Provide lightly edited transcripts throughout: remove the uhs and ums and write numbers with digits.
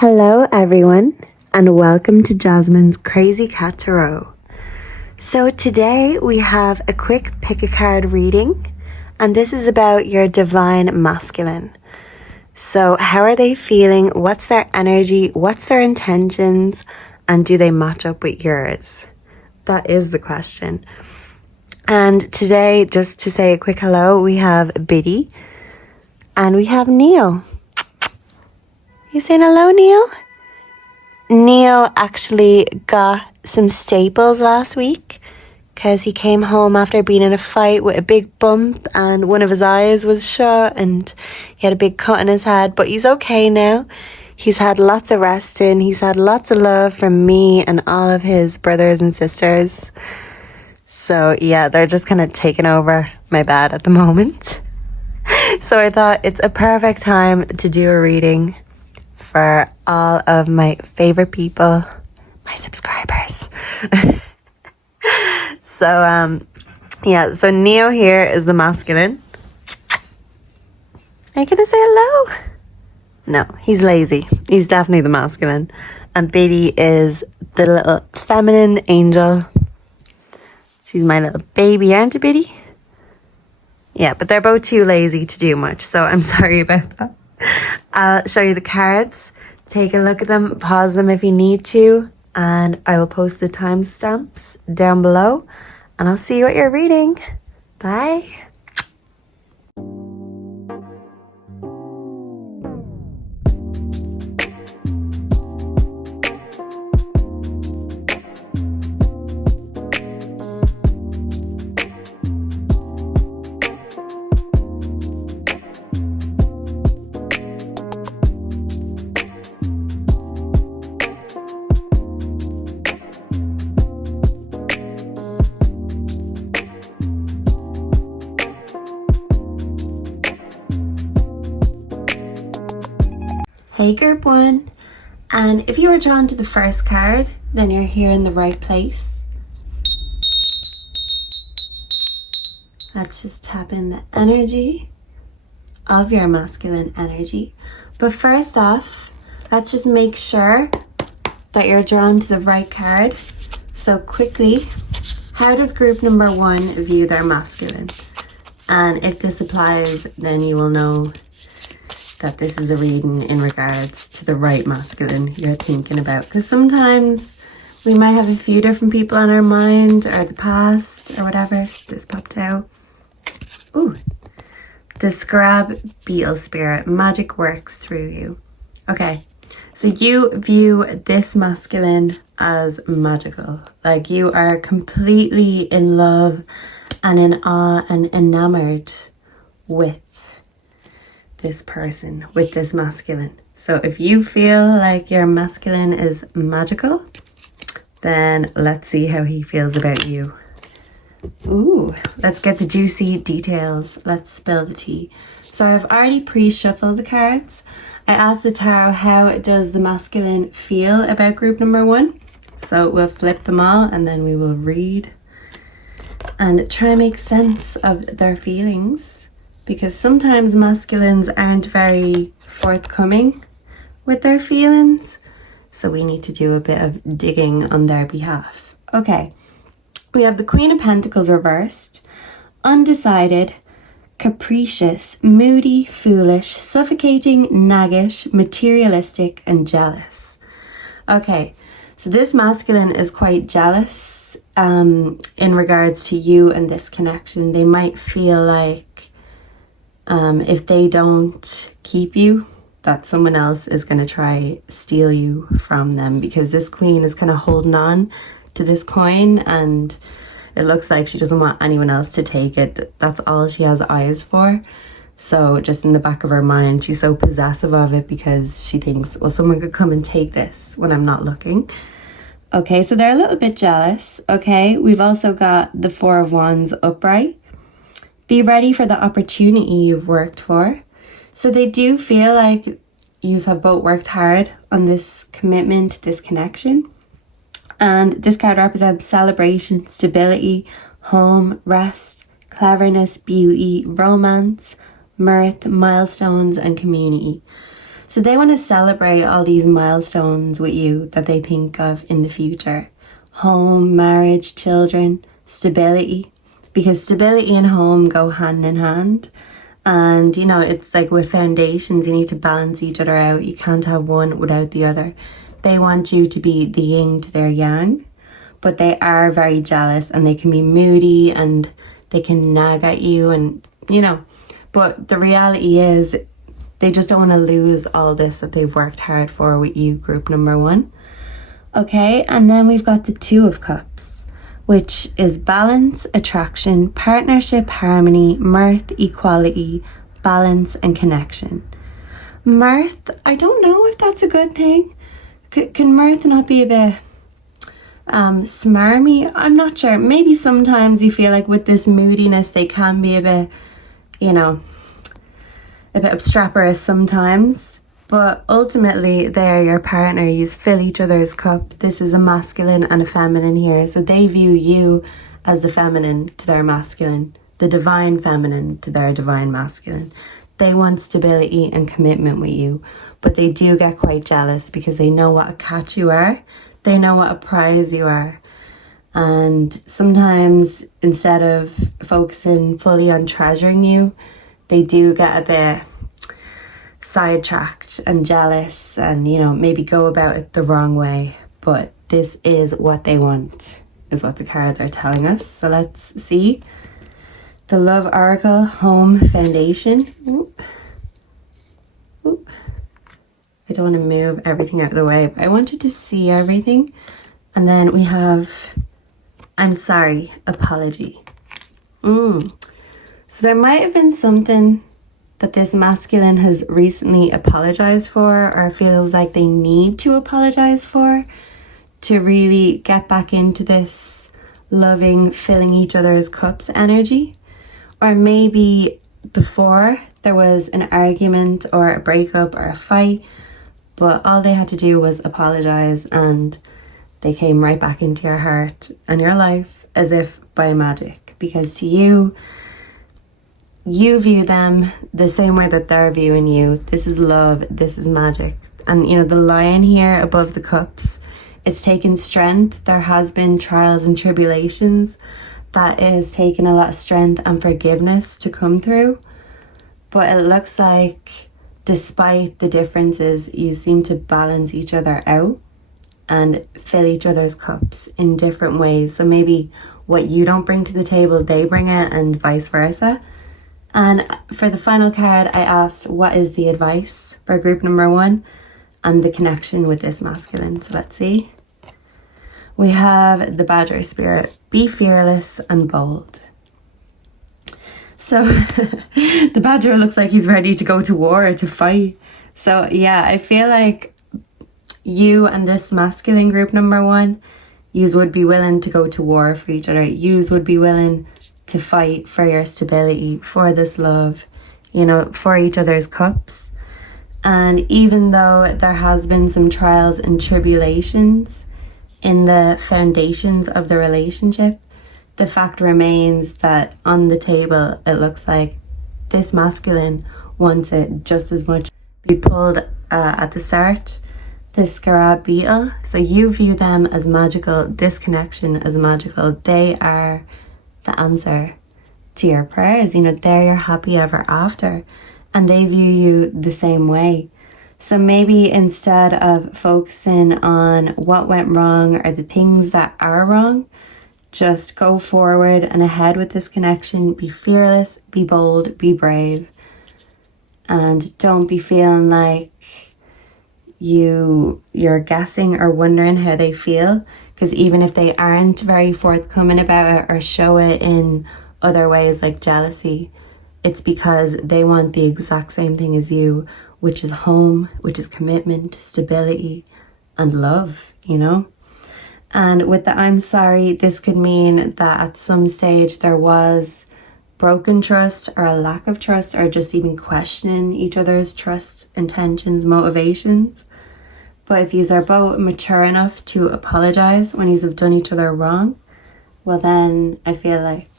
Hello everyone and welcome to Jasmine's Crazy Cat Tarot. So today we have a quick pick a card reading and this is about your divine masculine. So how are they feeling? What's their energy? What's their intentions? And do they match up with yours? That is the question. And today, just to say a quick hello, we have Biddy and we have Neil. You saying hello, Neil? Neil actually got some staples last week because he came home after being in a fight with a big bump and one of his eyes was shut and he had a big cut on his head, but he's okay now. He's had lots of resting. He's had lots of love from me and all of his brothers and sisters. So yeah, they're just kind of taking over my bed at the moment. So I thought it's a perfect time to do a reading for all of my favorite people, my subscribers. So Neo here is the masculine. Are you gonna say hello? No, he's lazy. He's definitely the masculine. And Biddy is the little feminine angel. She's my little baby, aren't you, Biddy? Yeah, but they're both too lazy to do much, so I'm sorry about that. I'll show you the cards, take a look at them, pause them if you need to, and I will post the timestamps down below, and I'll see you at your reading. Bye. Hey group one, and if you were drawn to the first card, then you're here in the right place. Let's just tap in the energy of your masculine energy. But first off, let's just make sure that you're drawn to the right card. So quickly, how does group number one view their masculine? And if this applies, then you will know that this is a reading in regards to the right masculine you're thinking about. Because sometimes we might have a few different people on our mind, or the past, or whatever. This popped out. Ooh. The Scrab Beetle Spirit. Magic works through you. Okay. So you view this masculine as magical. Like you are completely in love and in awe and enamored with this person, with this masculine. So if you feel like your masculine is magical, then let's see how he feels about you. Ooh, let's get the juicy details. Let's spill the tea. So I've already pre-shuffled the cards. I asked the tarot, how does the masculine feel about group number one? So we'll flip them all and then we will read and try and make sense of their feelings. Because sometimes masculines aren't very forthcoming with their feelings. So we need to do a bit of digging on their behalf. Okay, we have the Queen of Pentacles reversed. Undecided, capricious, moody, foolish, suffocating, naggish, materialistic, and jealous. Okay, so this masculine is quite jealous in regards to you and this connection. They might feel like if they don't keep you, that someone else is going to try steal you from them, because this queen is kind of holding on to this coin and it looks like she doesn't want anyone else to take it. That's all she has eyes for. So just in the back of her mind, she's so possessive of it because she thinks, well, someone could come and take this when I'm not looking. Okay, so they're a little bit jealous. Okay, we've also got the Four of Wands upright. Be ready for the opportunity you've worked for. So they do feel like you have both worked hard on this commitment, this connection. And this card represents celebration, stability, home, rest, cleverness, beauty, romance, mirth, milestones, and community. So they want to celebrate all these milestones with you that they think of in the future. Home, marriage, children, stability. Because stability and home go hand in hand. And, you know, it's like with foundations, you need to balance each other out. You can't have one without the other. They want you to be the yin to their yang. But they are very jealous and they can be moody and they can nag at you and, you know. But the reality is they just don't want to lose all this that they've worked hard for with you, group number 1. Okay, and then we've got the 2 of Cups, which is balance, attraction, partnership, harmony, mirth, equality, balance, and connection. Mirth, I don't know if that's a good thing. Can mirth not be a bit smarmy? I'm not sure. Maybe sometimes you feel like with this moodiness they can be a bit, you know, a bit obstreperous sometimes. But ultimately, they're your partner. You fill each other's cup. This is a masculine and a feminine here. So they view you as the feminine to their masculine, the divine feminine to their divine masculine. They want stability and commitment with you. But they do get quite jealous because they know what a catch you are. They know what a prize you are. And sometimes instead of focusing fully on treasuring you, they do get a bit sidetracked and jealous and, you know, maybe go about it the wrong way. But this is what they want, is what the cards are telling us. So let's see. The Love Oracle, Home, Foundation. Oop. Oop. I don't want to move everything out of the way, but I wanted to see everything. And then we have, I'm sorry, apology. So there might have been something that this masculine has recently apologized for or feels like they need to apologize for to really get back into this loving, filling each other's cups energy. Or maybe before there was an argument or a breakup or a fight, but all they had to do was apologize and they came right back into your heart and your life as if by magic. Because to you, you view them the same way that they're viewing you. This is love, this is magic. And you know, the lion here above the cups, it's taken strength. There has been trials and tribulations that has taken a lot of strength and forgiveness to come through. But it looks like despite the differences, you seem to balance each other out and fill each other's cups in different ways. So maybe what you don't bring to the table, they bring it, and vice versa. And for the final card, I asked, what is the advice for group number 1 and the connection with this masculine? So let's see. We have the Badger Spirit. Be fearless and bold. So the Badger looks like he's ready to go to war or to fight. So yeah, I feel like you and this masculine group number 1, yous would be willing to go to war for each other. Yous would be willing to fight for your stability, for this love, you know, for each other's cups. And even though there has been some trials and tribulations in the foundations of the relationship, the fact remains that on the table, it looks like this masculine wants it just as much. We pulled at the start, the scarab beetle. So you view them as magical, this connection as magical. They are the answer to your prayers. You know, they're your happy ever after, and they view you the same way. So maybe instead of focusing on what went wrong or the things that are wrong, just go forward and ahead with this connection. Be fearless, be bold, be brave, and don't be feeling like you're guessing or wondering how they feel. Because even if they aren't very forthcoming about it or show it in other ways like jealousy, it's because they want the exact same thing as you, which is home, which is commitment, stability, and love, you know? And with the I'm sorry, this could mean that at some stage there was broken trust or a lack of trust or just even questioning each other's trusts, intentions, motivations. But if you are both mature enough to apologize when you have done each other wrong, well then I feel like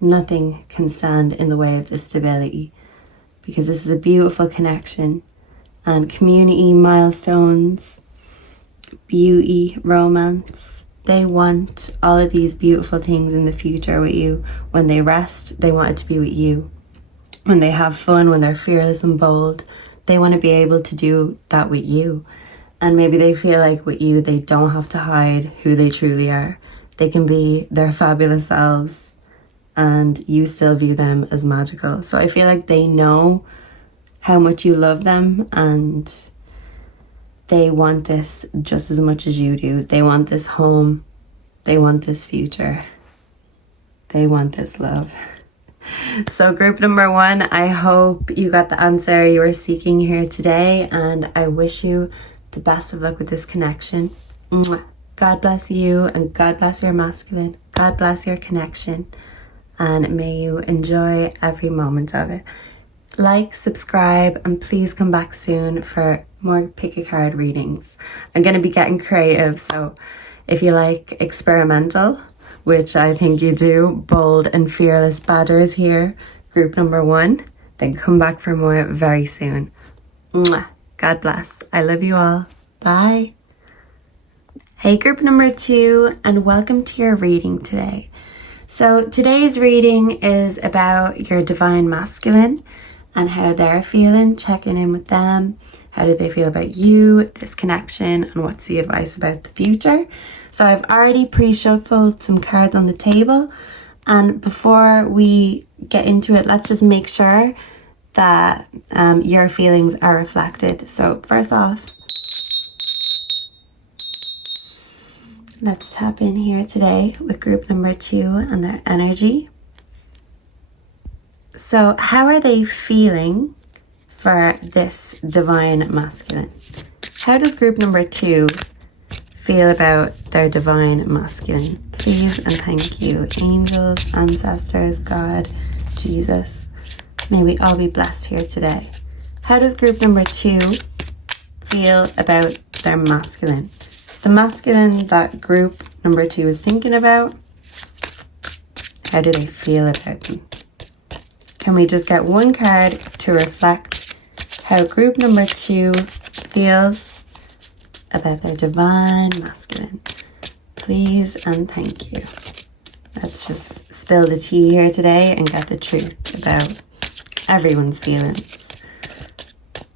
nothing can stand in the way of this stability, because this is a beautiful connection and community milestones, beauty, romance. They want all of these beautiful things in the future with you. When they rest, they want it to be with you. When they have fun, when they're fearless and bold, they want to be able to do that with you. And maybe they feel like with you, they don't have to hide who they truly are. They can be their fabulous selves and you still view them as magical. So I feel like they know how much you love them and they want this just as much as you do. They want this home. They want this future. They want this love. So group number 1, I hope you got the answer you were seeking here today, and I wish you the best of luck with this connection. Mwah. God bless you, and God bless your masculine. God bless your connection, and may you enjoy every moment of it. Like, subscribe, and please come back soon for more pick a card readings. I'm going to be getting creative, so if you like experimental, which I think you do, bold and fearless badders here, group number 1, then come back for more very soon. Mwah. God bless. I love you all. Bye. Hey group number 2, and welcome to your reading today. So today's reading is about your divine masculine and how they're feeling, checking in with them. How do they feel about you, this connection, and what's the advice about the future? So I've already pre-shuffled some cards on the table, and before we get into it, let's just make sure that your feelings are reflected. So first off, let's tap in here today with group number 2 and their energy. So how are they feeling for this divine masculine? How does group number 2 feel about their divine masculine? Please and thank you, angels, ancestors, God, Jesus. May we all be blessed here today. How does group number 2 feel about their masculine? The masculine that group number 2 is thinking about, how do they feel about them? Can we just get one card to reflect how group number 2 feels about their divine masculine? Please and thank you. Let's just spill the tea here today and get the truth about everyone's feelings.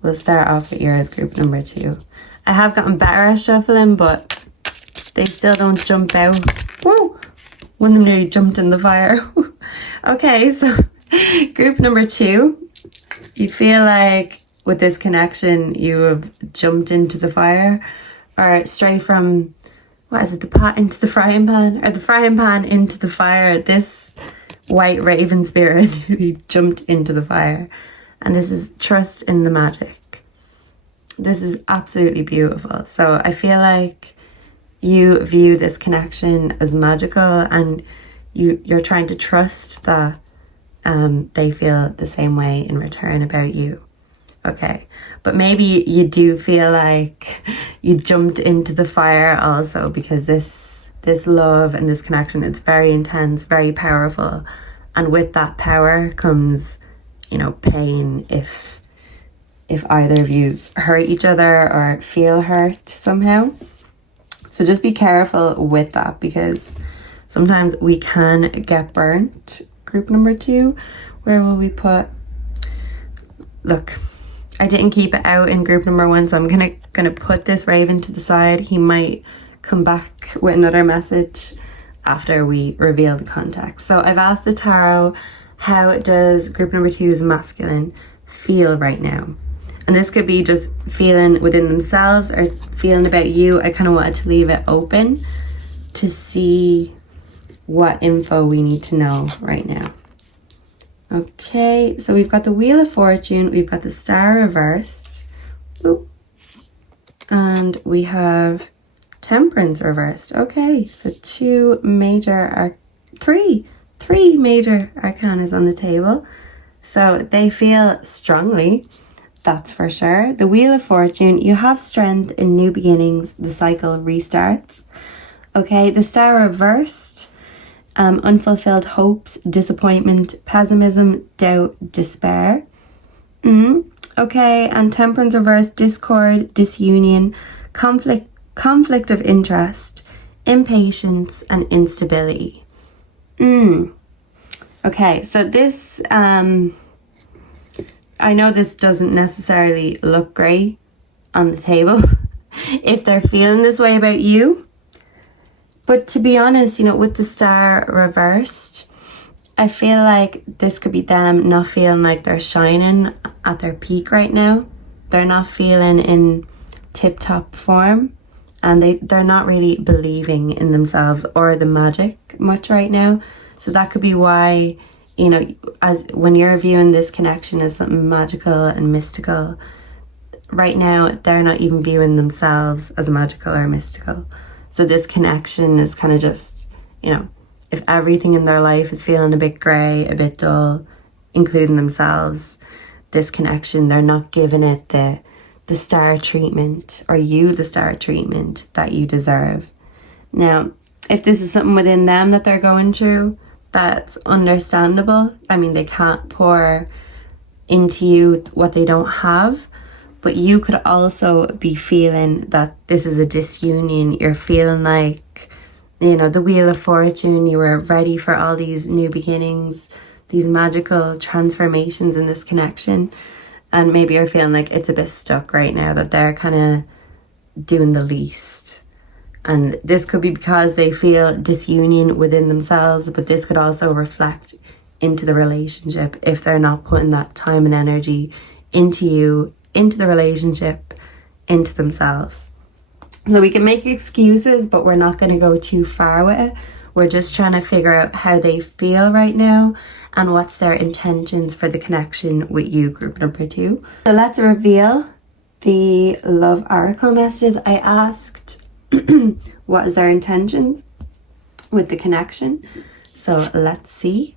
We'll start off with yours, group number 2. I have gotten better at shuffling, but they still don't jump out. Whoa! One of them nearly jumped in the fire. Okay, so group number 2, you feel like with this connection you have jumped into the fire, or straight from, what is it, the pot into the frying pan, or the frying pan into the fire. This white raven spirit really jumped into the fire, and this is trust in the magic. This is absolutely beautiful. So I feel like you view this connection as magical, and you're trying to trust that they feel the same way in return about you. Okay, but maybe you do feel like you jumped into the fire also, because this love and this connection, it's very intense, very powerful, and with that power comes, you know, pain if either of you hurt each other or feel hurt somehow. So just be careful with that, because sometimes we can get burnt. Group number 2, where will we put? Look, I didn't keep it out in group number 1, so I'm gonna put this raven to the side. He might come back with another message after we reveal the context. So I've asked the tarot, how does group number 2's masculine feel right now? And this could be just feeling within themselves or feeling about you. I kind of wanted to leave it open to see what info we need to know right now. Okay, so we've got the Wheel of Fortune, we've got the Star reversed, and we have Temperance reversed. Okay, so three major arcanas on the table. So they feel strongly, that's for sure. The Wheel of Fortune, you have strength in new beginnings, the cycle restarts. Okay, the Star reversed, unfulfilled hopes, disappointment, pessimism, doubt, despair. Okay, and Temperance reverse, discord, disunion, conflict of interest, impatience, and instability. Okay, so this, I know this doesn't necessarily look great on the table if they're feeling this way about you. But to be honest, with the star reversed, I feel like this could be them not feeling like they're shining at their peak right now. They're not feeling in tip-top form, and they're not really believing in themselves or the magic much right now. So that could be why, as when you're viewing this connection as something magical and mystical, right now they're not even viewing themselves as magical or mystical. So this connection is kind of just, if everything in their life is feeling a bit grey, a bit dull, including themselves, this connection, they're not giving it the star treatment, or you the star treatment that you deserve. Now, if this is something within them that they're going through, that's understandable. I mean, they can't pour into you what they don't have. But you could also be feeling that this is a disunion. You're feeling like, the Wheel of Fortune, you were ready for all these new beginnings, these magical transformations in this connection. And maybe you're feeling like it's a bit stuck right now, that they're kind of doing the least. And this could be because they feel disunion within themselves, but this could also reflect into the relationship if they're not putting that time and energy into you, into the relationship, into themselves. So we can make excuses, but we're not going to go too far with it. We're just trying to figure out how they feel right now and what's their intentions for the connection with you, group number 2. So let's reveal the love oracle messages. I asked what is their intentions with the connection. So let's see.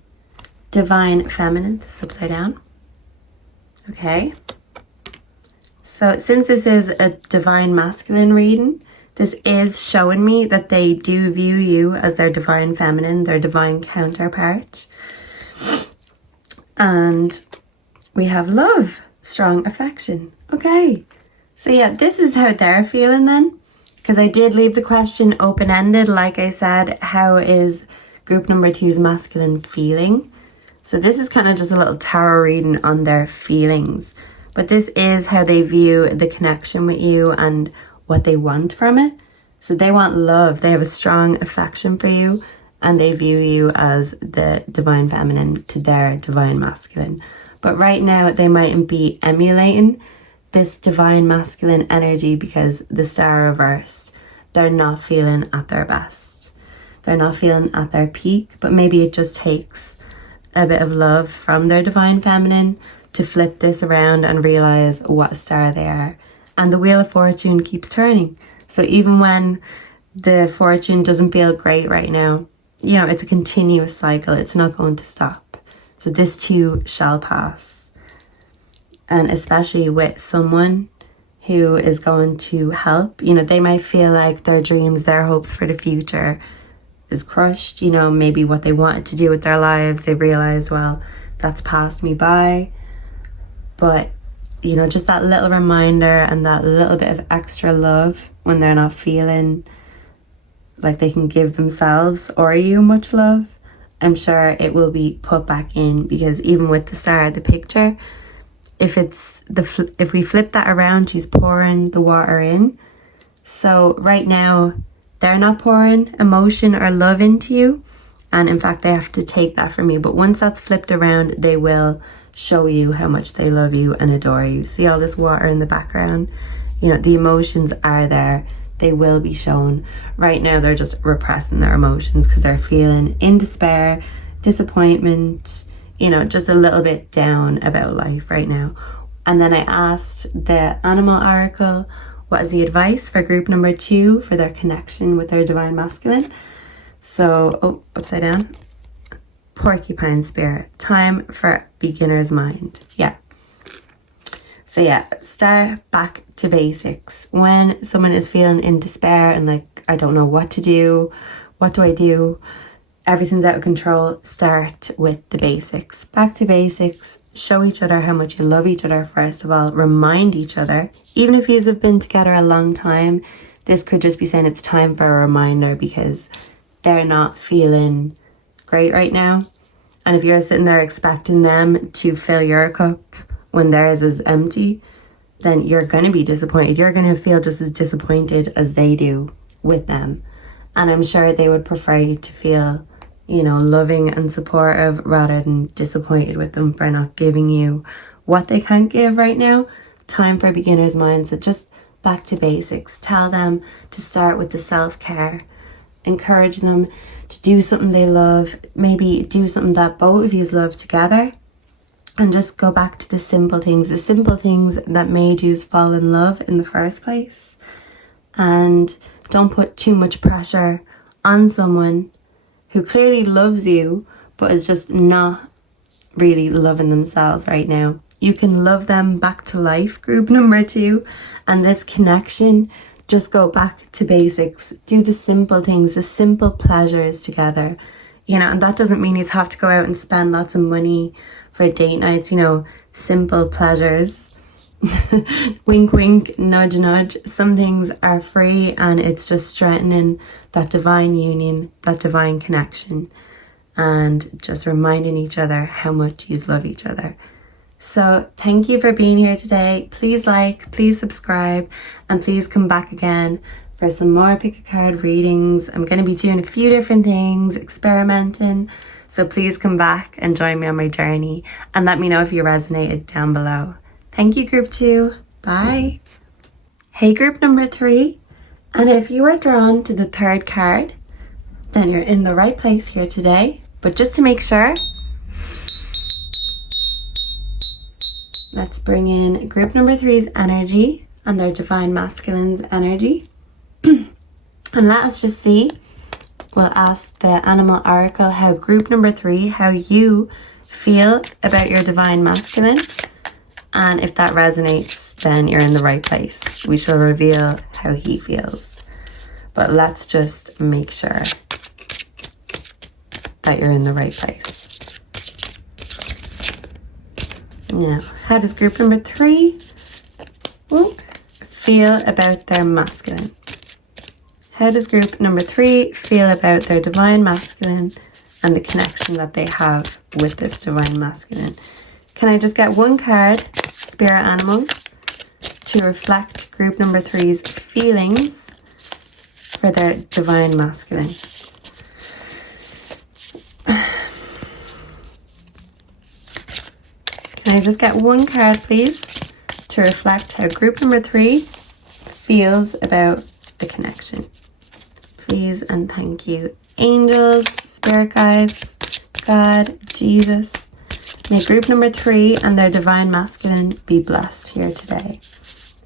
Divine feminine, this is upside down. Okay. So since this is a divine masculine reading, this is showing me that they do view you as their divine feminine, their divine counterpart. And we have love, strong affection. Okay. So yeah, this is how they're feeling then. Because I did leave the question open-ended. Like I said, how is group number 2's masculine feeling? So this is kind of just a little tarot reading on their feelings. But this is how they view the connection with you and what they want from it. So they want love. They have a strong affection for you, and they view you as the divine feminine to their divine masculine. But right now they mightn't be emulating this divine masculine energy because the star reversed. They're not feeling at their best. They're not feeling at their peak, but maybe it just takes a bit of love from their divine feminine to flip this around and realize what a star they are. And the Wheel of Fortune keeps turning. So even when the fortune doesn't feel great right now, it's a continuous cycle. It's not going to stop. So this too shall pass. And especially with someone who is going to help, they might feel like their dreams, their hopes for the future is crushed. Maybe what they wanted to do with their lives, they realized, well, that's passed me by. But, just that little reminder and that little bit of extra love when they're not feeling like they can give themselves or you much love, I'm sure it will be put back in. Because even with the star, the picture, if we flip that around, she's pouring the water in. So right now, they're not pouring emotion or love into you. And in fact, they have to take that from you. But once that's flipped around, they will show you how much they love you and adore you. See all this water in the background? The emotions are there. They will be shown. Right now, they're just repressing their emotions because they're feeling in despair, disappointment, just a little bit down about life right now. And then I asked the animal oracle, what is the advice for group number 2 for their connection with their divine masculine? So, upside down. Porcupine spirit, time for beginner's mind. Yeah. So yeah, start back to basics. When someone is feeling in despair and like, I don't know what to do, what do I do? Everything's out of control. Start with the basics. Back to basics. show each other how much you love each other, first of all. Remind each other. Even if you have been together a long time, this could just be saying it's time for a reminder because they're not feeling great right now. And if you're sitting there expecting them to fill your cup when theirs is empty, then you're going to be disappointed. You're going to feel just as disappointed as they do with them. And I'm sure they would prefer you to feel, loving and supportive rather than disappointed with them for not giving you what they can't give right now. Time for beginner's mindset. Just back to basics. Tell them to start with the self-care. Encourage them to do something they love. Maybe do something that both of you love together. And just go back to the simple things that made you fall in love in the first place. And don't put too much pressure on someone who clearly loves you, but is just not really loving themselves right now. You can love them back to life, group number 2. And this connection, just go back to basics. Do the simple things, the simple pleasures together. And that doesn't mean you have to go out and spend lots of money for date nights, simple pleasures. Wink, wink, nudge, nudge. Some things are free and it's just strengthening that divine union, that divine connection, and just reminding each other how much you love each other. So thank you for being here today. Please like, please subscribe, and please come back again for some more pick a card readings. I'm going to be doing a few different things, experimenting. So please come back and join me on my journey and let me know if you resonated down below. Thank you, group 2. Bye. Hey, group number 3. And if you are drawn to the 3rd card, then you're in the right place here today. But just to make sure, let's bring in group number 3's energy and their divine masculine's energy. And let us just see. We'll ask the animal oracle how group number 3, how you feel about your divine masculine. And if that resonates, then you're in the right place. We shall reveal how he feels. But let's just make sure that you're in the right place. Now, how does group number 3 feel about their masculine? How does group number 3 feel about their divine masculine and the connection that they have with this divine masculine? Can I just get one card, spirit animals, to reflect group number 3's feelings for their divine masculine? Can I just get one card, please, to reflect how group number 3 feels about the connection? Please and thank you. Angels, spirit guides, God, Jesus. May group number 3 and their divine masculine be blessed here today.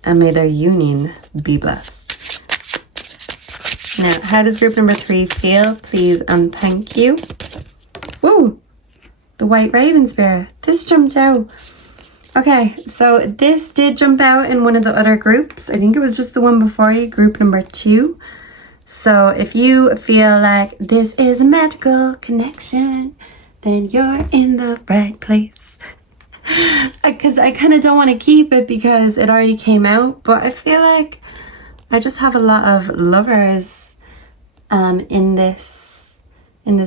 And may their union be blessed. Now, how does group number 3 feel? Please and thank you. Woo! The white raven spirit. This jumped out. Okay, so this did jump out in one of the other groups. I think it was just the one before you, group number 2. So if you feel like this is a magical connection, then you're in the right place. Because I kind of don't want to keep it because it already came out, but I feel like I just have a lot of lovers in this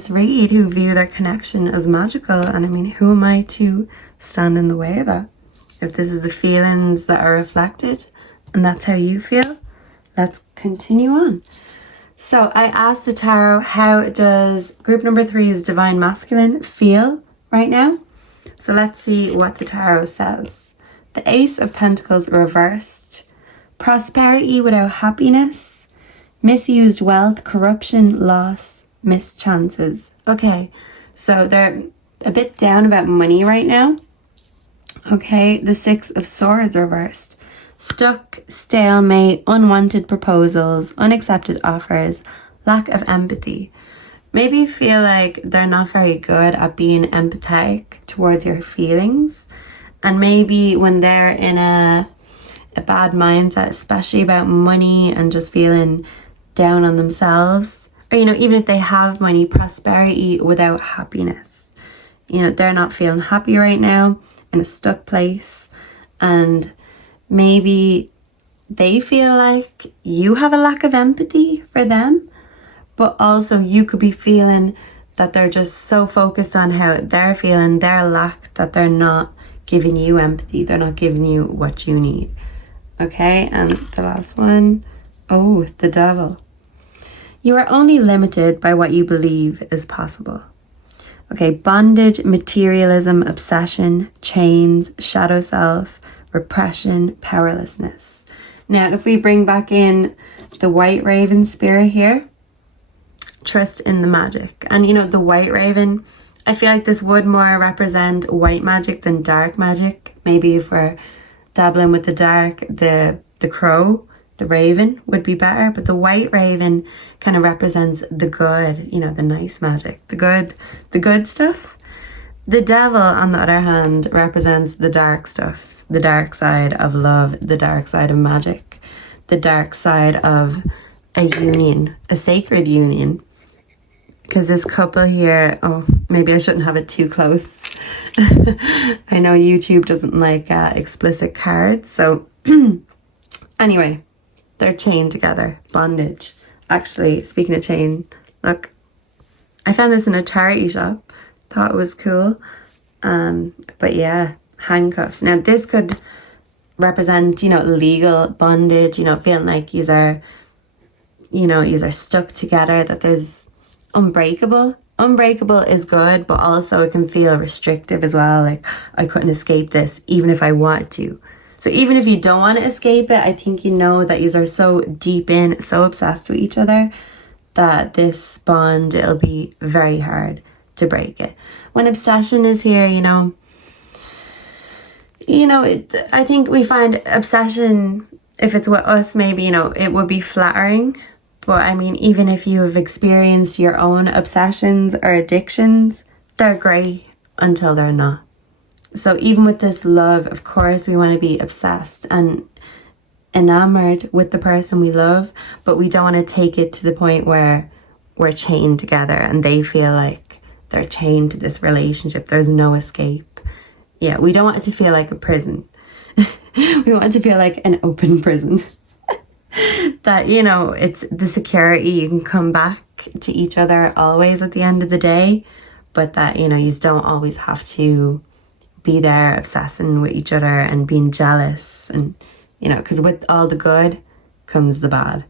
read who view their connection as magical. And I mean, who am I to stand in the way of that? If this is the feelings that are reflected and that's how you feel, let's continue on. So I asked the tarot, how does group number 3's divine masculine feel right now? So let's see what the tarot says. The Ace of Pentacles reversed. Prosperity without happiness. Misused wealth, corruption, loss, missed chances. Okay, so they're a bit down about money right now. Okay, the Six of Swords reversed. Stuck, stalemate, unwanted proposals, unaccepted offers, lack of empathy. Maybe you feel like they're not very good at being empathetic towards your feelings. And maybe when they're in a bad mindset, especially about money and just feeling down on themselves, or, even if they have money, prosperity without happiness. They're not feeling happy right now. in a stuck place, and maybe they feel like you have a lack of empathy for them, but also you could be feeling that they're just so focused on how they're feeling, their lack, that they're not giving you empathy. They're not giving you what you need. Okay, and the last one, oh, the devil. You are only limited by what you believe is possible. Okay, bondage, materialism, obsession, chains, shadow self, repression, powerlessness. Now, if we bring back in the white raven spirit here, trust in the magic. And you know, the white raven, I feel like this would more represent white magic than dark magic. Maybe if we're dabbling with the dark, the crow, the raven would be better. But the white raven kind of represents the good, you know, the nice magic, the good stuff. The devil, on the other hand, represents the dark stuff, the dark side of love, the dark side of magic, the dark side of a union, a sacred union. Because this couple here, oh, maybe I shouldn't have it too close. I know YouTube doesn't like explicit cards. So anyway, they're chained together, bondage. Actually, speaking of chain, look, I found this in a charity shop. Thought it was cool. But yeah, handcuffs. Now this could represent, you know, legal bondage, you know, feeling like you are stuck together, that there's unbreakable. Unbreakable is good, but also it can feel restrictive as well. Like, I couldn't escape this even if I wanted to. So even if you don't want to escape it, I think you know that you are so deep in, so obsessed with each other, that this bond, it'll be very hard to break it. When obsession is here, I think we find obsession, if it's with us, maybe, you know, it would be flattering. But I mean, even if you have experienced your own obsessions or addictions, they're great until they're not. So even with this love, of course, we want to be obsessed and enamored with the person we love, but we don't want to take it to the point where we're chained together and they feel like they're chained to this relationship. There's no escape. Yeah, we don't want it to feel like a prison. We want it to feel like an open prison. That, you know, it's the security, you can come back to each other always at the end of the day, but that, you know, you don't always have to be there obsessing with each other and being jealous, and, you know, because with all the good comes the bad.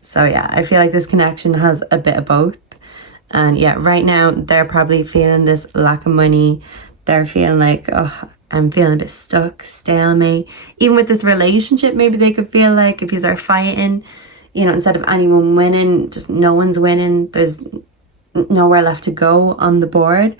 So yeah, I feel like this connection has a bit of both. And yeah, right now they're probably feeling this lack of money. They're feeling like, oh, I'm feeling a bit stuck, stalemate. Even with this relationship, maybe they could feel like if you are fighting, you know, instead of anyone winning, just no one's winning. There's nowhere left to go on the board.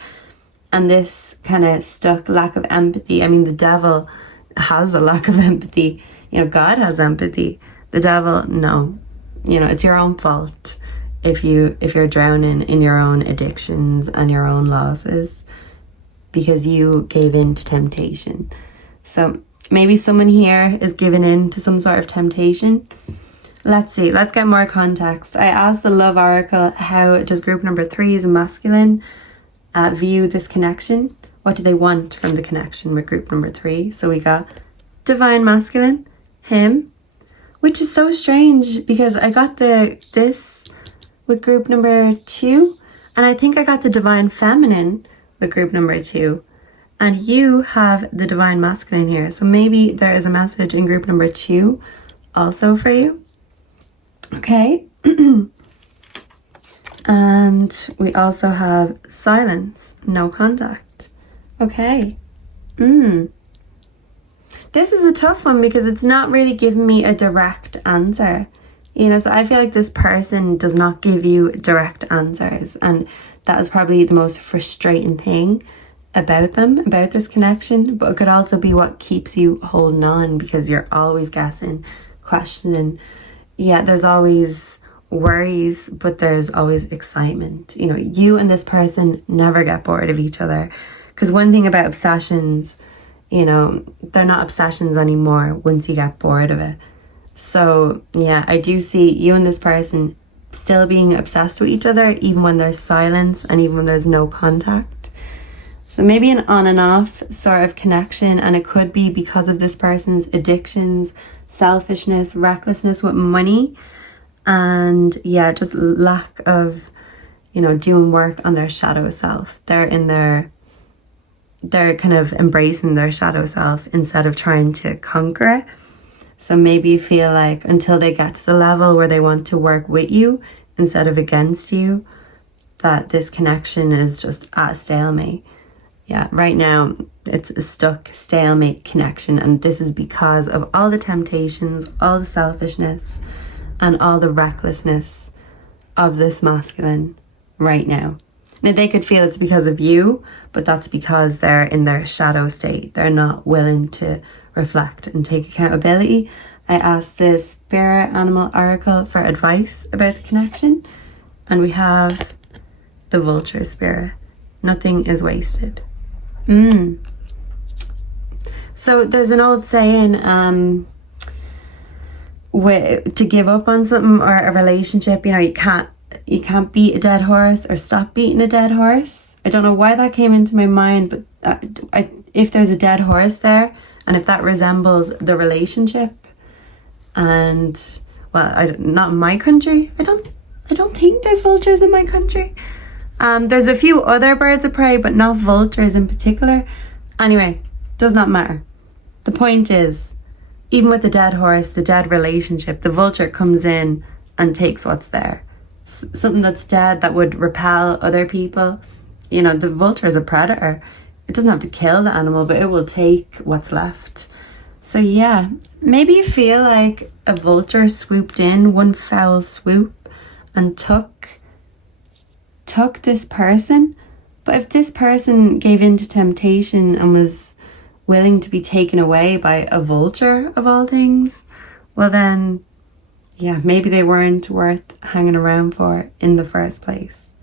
And this kind of stuck lack of empathy. I mean, the devil has a lack of empathy. You know, God has empathy. The devil, no. You know, it's your own fault if you're drowning in your own addictions and your own losses, because you gave in to temptation. So maybe someone here is giving in to some sort of temptation. Let's see. Let's get more context. I asked the Love Oracle, how does group number 3 as a masculine view this connection? What do they want from the connection with group number 3? So we got divine masculine, him, which is so strange because I got this with group number 2, and I think I got the divine feminine with group number 2, and you have the divine masculine here. So maybe there is a message in group number 2 also for you. Okay. And we also have silence, no contact. Okay. This is a tough one because it's not really giving me a direct answer. You know, so I feel like this person does not give you direct answers, and that is probably the most frustrating thing about them, about this connection. But it could also be what keeps you holding on, because you're always guessing, questioning. Yeah, there's always worries, but there's always excitement. You know, you and this person never get bored of each other. Because one thing about obsessions, you know, they're not obsessions anymore once you get bored of it. So yeah, I do see you and this person still being obsessed with each other, even when there's silence and even when there's no contact. So maybe an on and off sort of connection, and it could be because of this person's addictions, selfishness, recklessness with money, and yeah, just lack of, you know, doing work on their shadow self. They're kind of embracing their shadow self instead of trying to conquer it. So maybe you feel like until they get to the level where they want to work with you instead of against you, that this connection is just at a stalemate. Yeah, right now it's a stuck stalemate connection, and this is because of all the temptations, all the selfishness, and all the recklessness of this masculine right now. Now, they could feel it's because of you, but that's because they're in their shadow state. They're not willing to reflect and take accountability. I asked the Spirit Animal Oracle for advice about the connection, and we have the Vulture Spirit. Nothing is wasted. So there's an old saying, to give up on something or a relationship, you know, you can't beat a dead horse or stop beating a dead horse. I don't know why that came into my mind, but if there's a dead horse there, and if that resembles the relationship, and well, not in my country. I don't think there's vultures in my country. There's a few other birds of prey, but not vultures in particular. Anyway, does not matter. The point is, even with the dead horse, the dead relationship, the vulture comes in and takes what's there. Something that's dead that would repel other people. You know, the vulture is a predator. It doesn't have to kill the animal, but it will take what's left. So yeah, maybe you feel like a vulture swooped in one foul swoop and took this person. But if this person gave in to temptation and was willing to be taken away by a vulture of all things, well then, yeah, maybe they weren't worth hanging around for in the first place.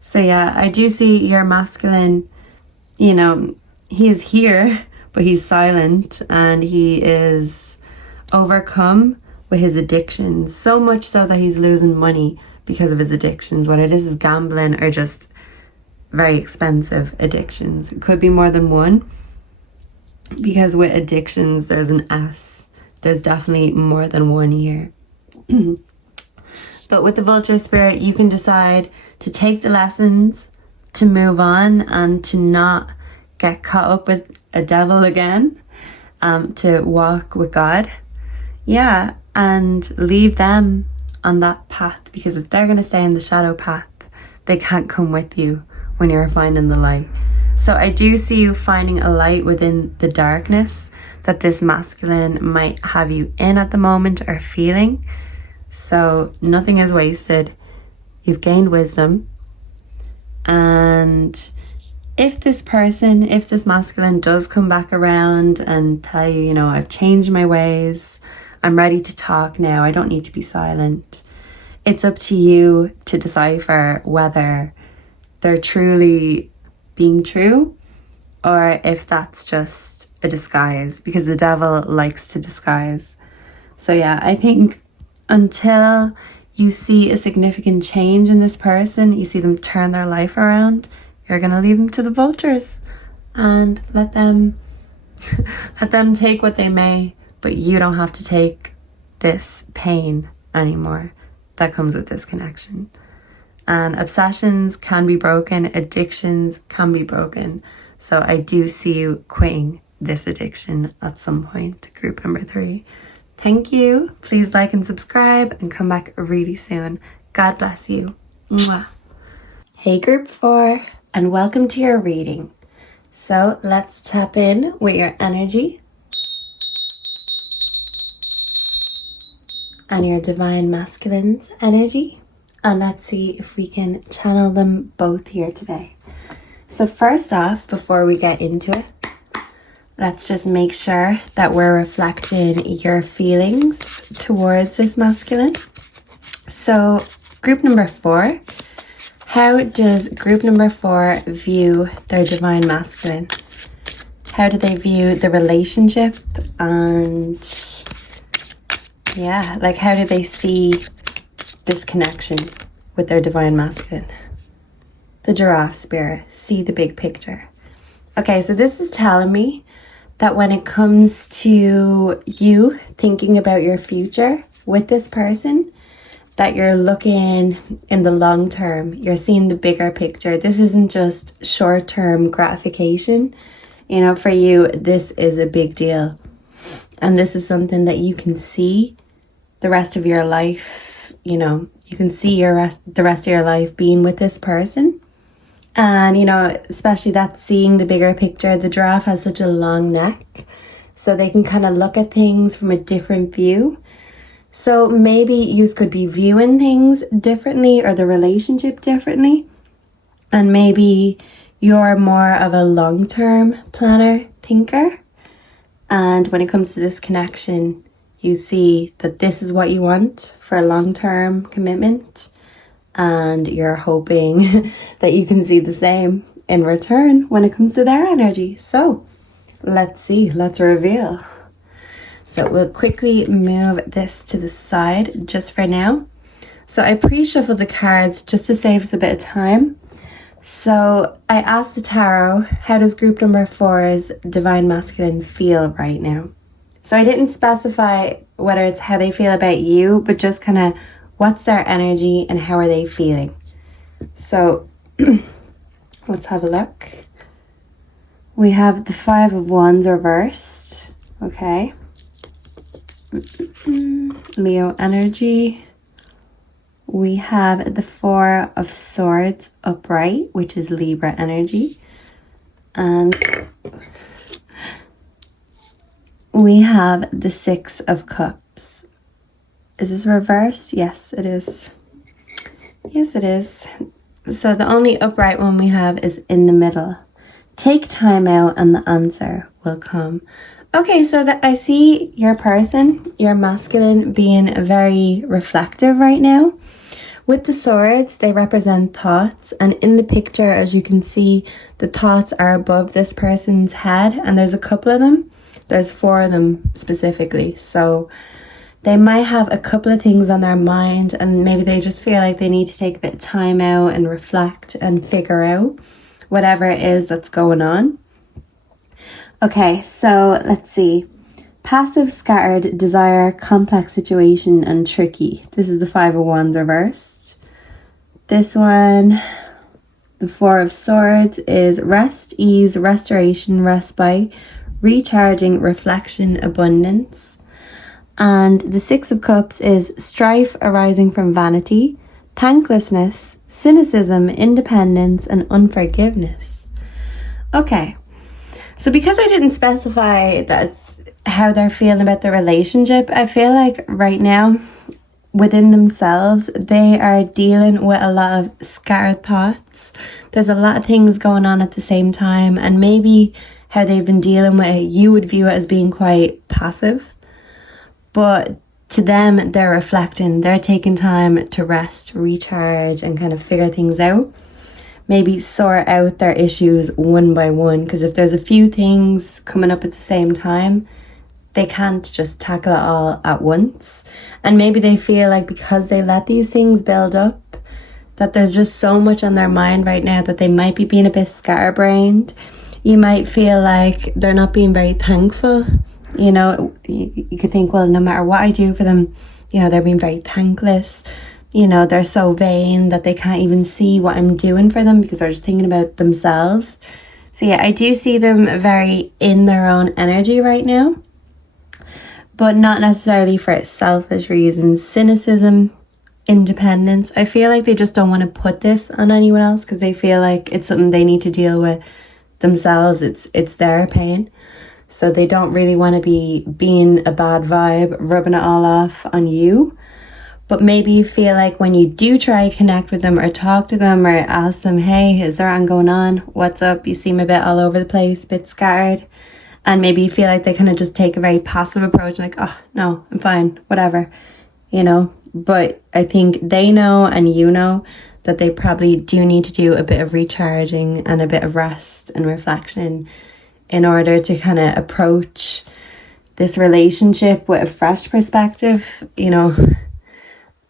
So yeah, I do see your masculine, you know, he is here, but he's silent, and he is overcome with his addictions, so much so that he's losing money because of his addictions, whether this is gambling or just very expensive addictions. It could be more than one, because with addictions there's an S. There's definitely more than one here. But with the vulture spirit, you can decide to take the lessons, to move on, and to not get caught up with a devil again, to walk with God. Yeah, and leave them on that path, because if they're going to stay in the shadow path, they can't come with you when you're finding the light. So I do see you finding a light within the darkness that this masculine might have you in at the moment or feeling. So nothing is wasted. You've gained wisdom. And if this masculine does come back around and tell you, you know, I've changed my ways, I'm ready to talk now, I don't need to be silent, it's up to you to decipher whether they're truly being true or if that's just a disguise, because the devil likes to disguise. So yeah, I think until you see a significant change in this person, you see them turn their life around, you're going to leave them to the vultures and let them take what they may, but you don't have to take this pain anymore that comes with this connection. And obsessions can be broken, addictions can be broken. So I do see you quitting this addiction at some point, group number 3. Thank you. Please like and subscribe and come back really soon. God bless you. Mwah. Hey group 4, and welcome to your reading. So let's tap in with your energy and your divine masculine's energy. And let's see if we can channel them both here today. So first off, before we get into it, let's just make sure that we're reflecting your feelings towards this masculine. So group number 4, how does group number 4 view their divine masculine? How do they view the relationship? And yeah, like how do they see this connection with their divine masculine? The giraffe spirit, see the big picture. Okay, so this is telling me that when it comes to you thinking about your future with this person, that you're looking in the long term, you're seeing the bigger picture. This isn't just short-term gratification. You know, for you, this is a big deal. And this is something that you can see the rest of your life, you know, you can see the rest of your life being with this person. And, you know, especially that seeing the bigger picture, the giraffe has such a long neck, so they can kind of look at things from a different view. So maybe you could be viewing things differently or the relationship differently. And maybe you're more of a long-term planner, thinker. And when it comes to this connection, you see that this is what you want for a long-term commitment. And you're hoping that you can see the same in return when it comes to their energy. So let's see, let's reveal. So we'll quickly move this to the side just for now. So I pre-shuffled the cards just to save us a bit of time. So I asked the tarot, how does group number 4's divine masculine feel right now? So I didn't specify whether it's how they feel about you, but just kind of what's their energy and how are they feeling. So let's have a look. We have the 5 of Wands reversed. Okay. Leo energy. We have the 4 of Swords upright, which is Libra energy. And we have the 6 of Cups. Is this reversed? Yes, it is. Yes, it is. So the only upright one we have is in the middle. Take time out and the answer will come. Okay, so that I see your person, your masculine, being very reflective right now. With the swords, they represent thoughts, and in the picture, as you can see, the thoughts are above this person's head, and there's a couple of them. There's 4 of them specifically, so they might have a couple of things on their mind, and maybe they just feel like they need to take a bit of time out and reflect and figure out whatever it is that's going on. Okay, so let's see. Passive, scattered, desire, complex situation, and tricky. This is the 5 of Wands reversed. This one, the 4 of Swords, is rest, ease, restoration, respite, recharging, reflection, abundance. And the 6 of Cups is strife arising from vanity, thanklessness, cynicism, independence, and unforgiveness. Okay, so because I didn't specify that how they're feeling about the relationship, I feel like right now within themselves they are dealing with a lot of scattered thoughts. There's a lot of things going on at the same time, and maybe how they've been dealing with it, you would view it as being quite passive, but to them they're reflecting, they're taking time to rest, recharge, and kind of figure things out. Maybe sort out their issues one by one, because if there's a few things coming up at the same time, they can't just tackle it all at once. And maybe they feel like because they let these things build up, that there's just so much on their mind right now that they might be being a bit scatterbrained. You might feel like they're not being very thankful. You know, you could think, well, no matter what I do for them, you know, they're being very thankless. You know, they're so vain that they can't even see what I'm doing for them because they're just thinking about themselves. So yeah, I do see them very in their own energy right now, but not necessarily for selfish reasons. Cynicism, independence. I feel like they just don't want to put this on anyone else because they feel like it's something they need to deal with themselves. It's their pain. So they don't really want to be being a bad vibe, rubbing it all off on you. But maybe you feel like when you do try to connect with them or talk to them or ask them, hey, is there anything going on? What's up? You seem a bit all over the place, a bit scared. And maybe you feel like they kind of just take a very passive approach, like, oh, no, I'm fine, whatever, you know. But I think they know and you know that they probably do need to do a bit of recharging and a bit of rest and reflection in order to kind of approach this relationship with a fresh perspective, you know,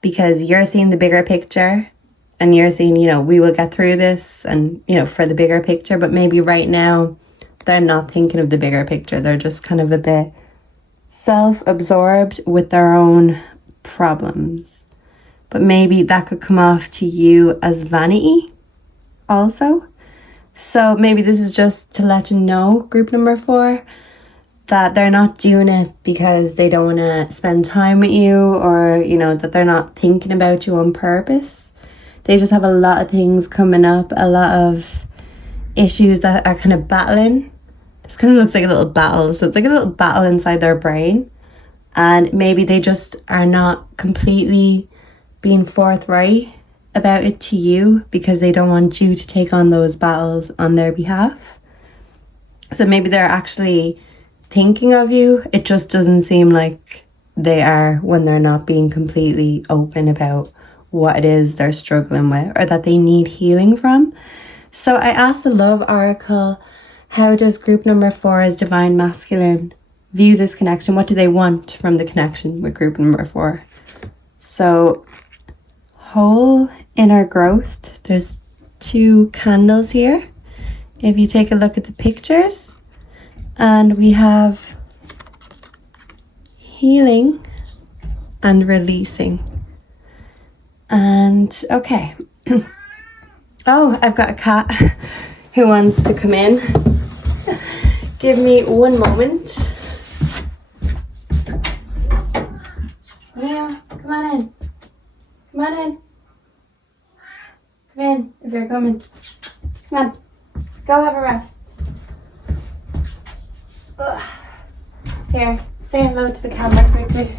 because you're seeing the bigger picture and you're seeing, you know, we will get through this and, you know, for the bigger picture. But maybe right now they're not thinking of the bigger picture. They're just kind of a bit self-absorbed with their own problems. But maybe that could come off to you as vanity also. So maybe this is just to let you know, group number 4, that they're not doing it because they don't want to spend time with you, or, you know, that they're not thinking about you on purpose. They just have a lot of things coming up, a lot of issues that are kind of battling. This kind of looks like a little battle. So it's like a little battle inside their brain. And maybe they just are not completely being forthright about it to you because they don't want you to take on those battles on their behalf. So maybe they're actually thinking of you. It just doesn't seem like they are when they're not being completely open about what it is they're struggling with or that they need healing from. So I asked the Love Oracle, how does group number 4 as Divine Masculine view this connection? What do they want from the connection with group number 4? So, whole inner growth. There's 2 candles here. If you take a look at the pictures, and we have healing and releasing. And okay. Oh, I've got a cat who wants to come in. Give me one moment. Mia, come on in. Come on in. Come in if you're coming. Come on. Go have a rest. Ugh. Here, say hello to the camera quickly.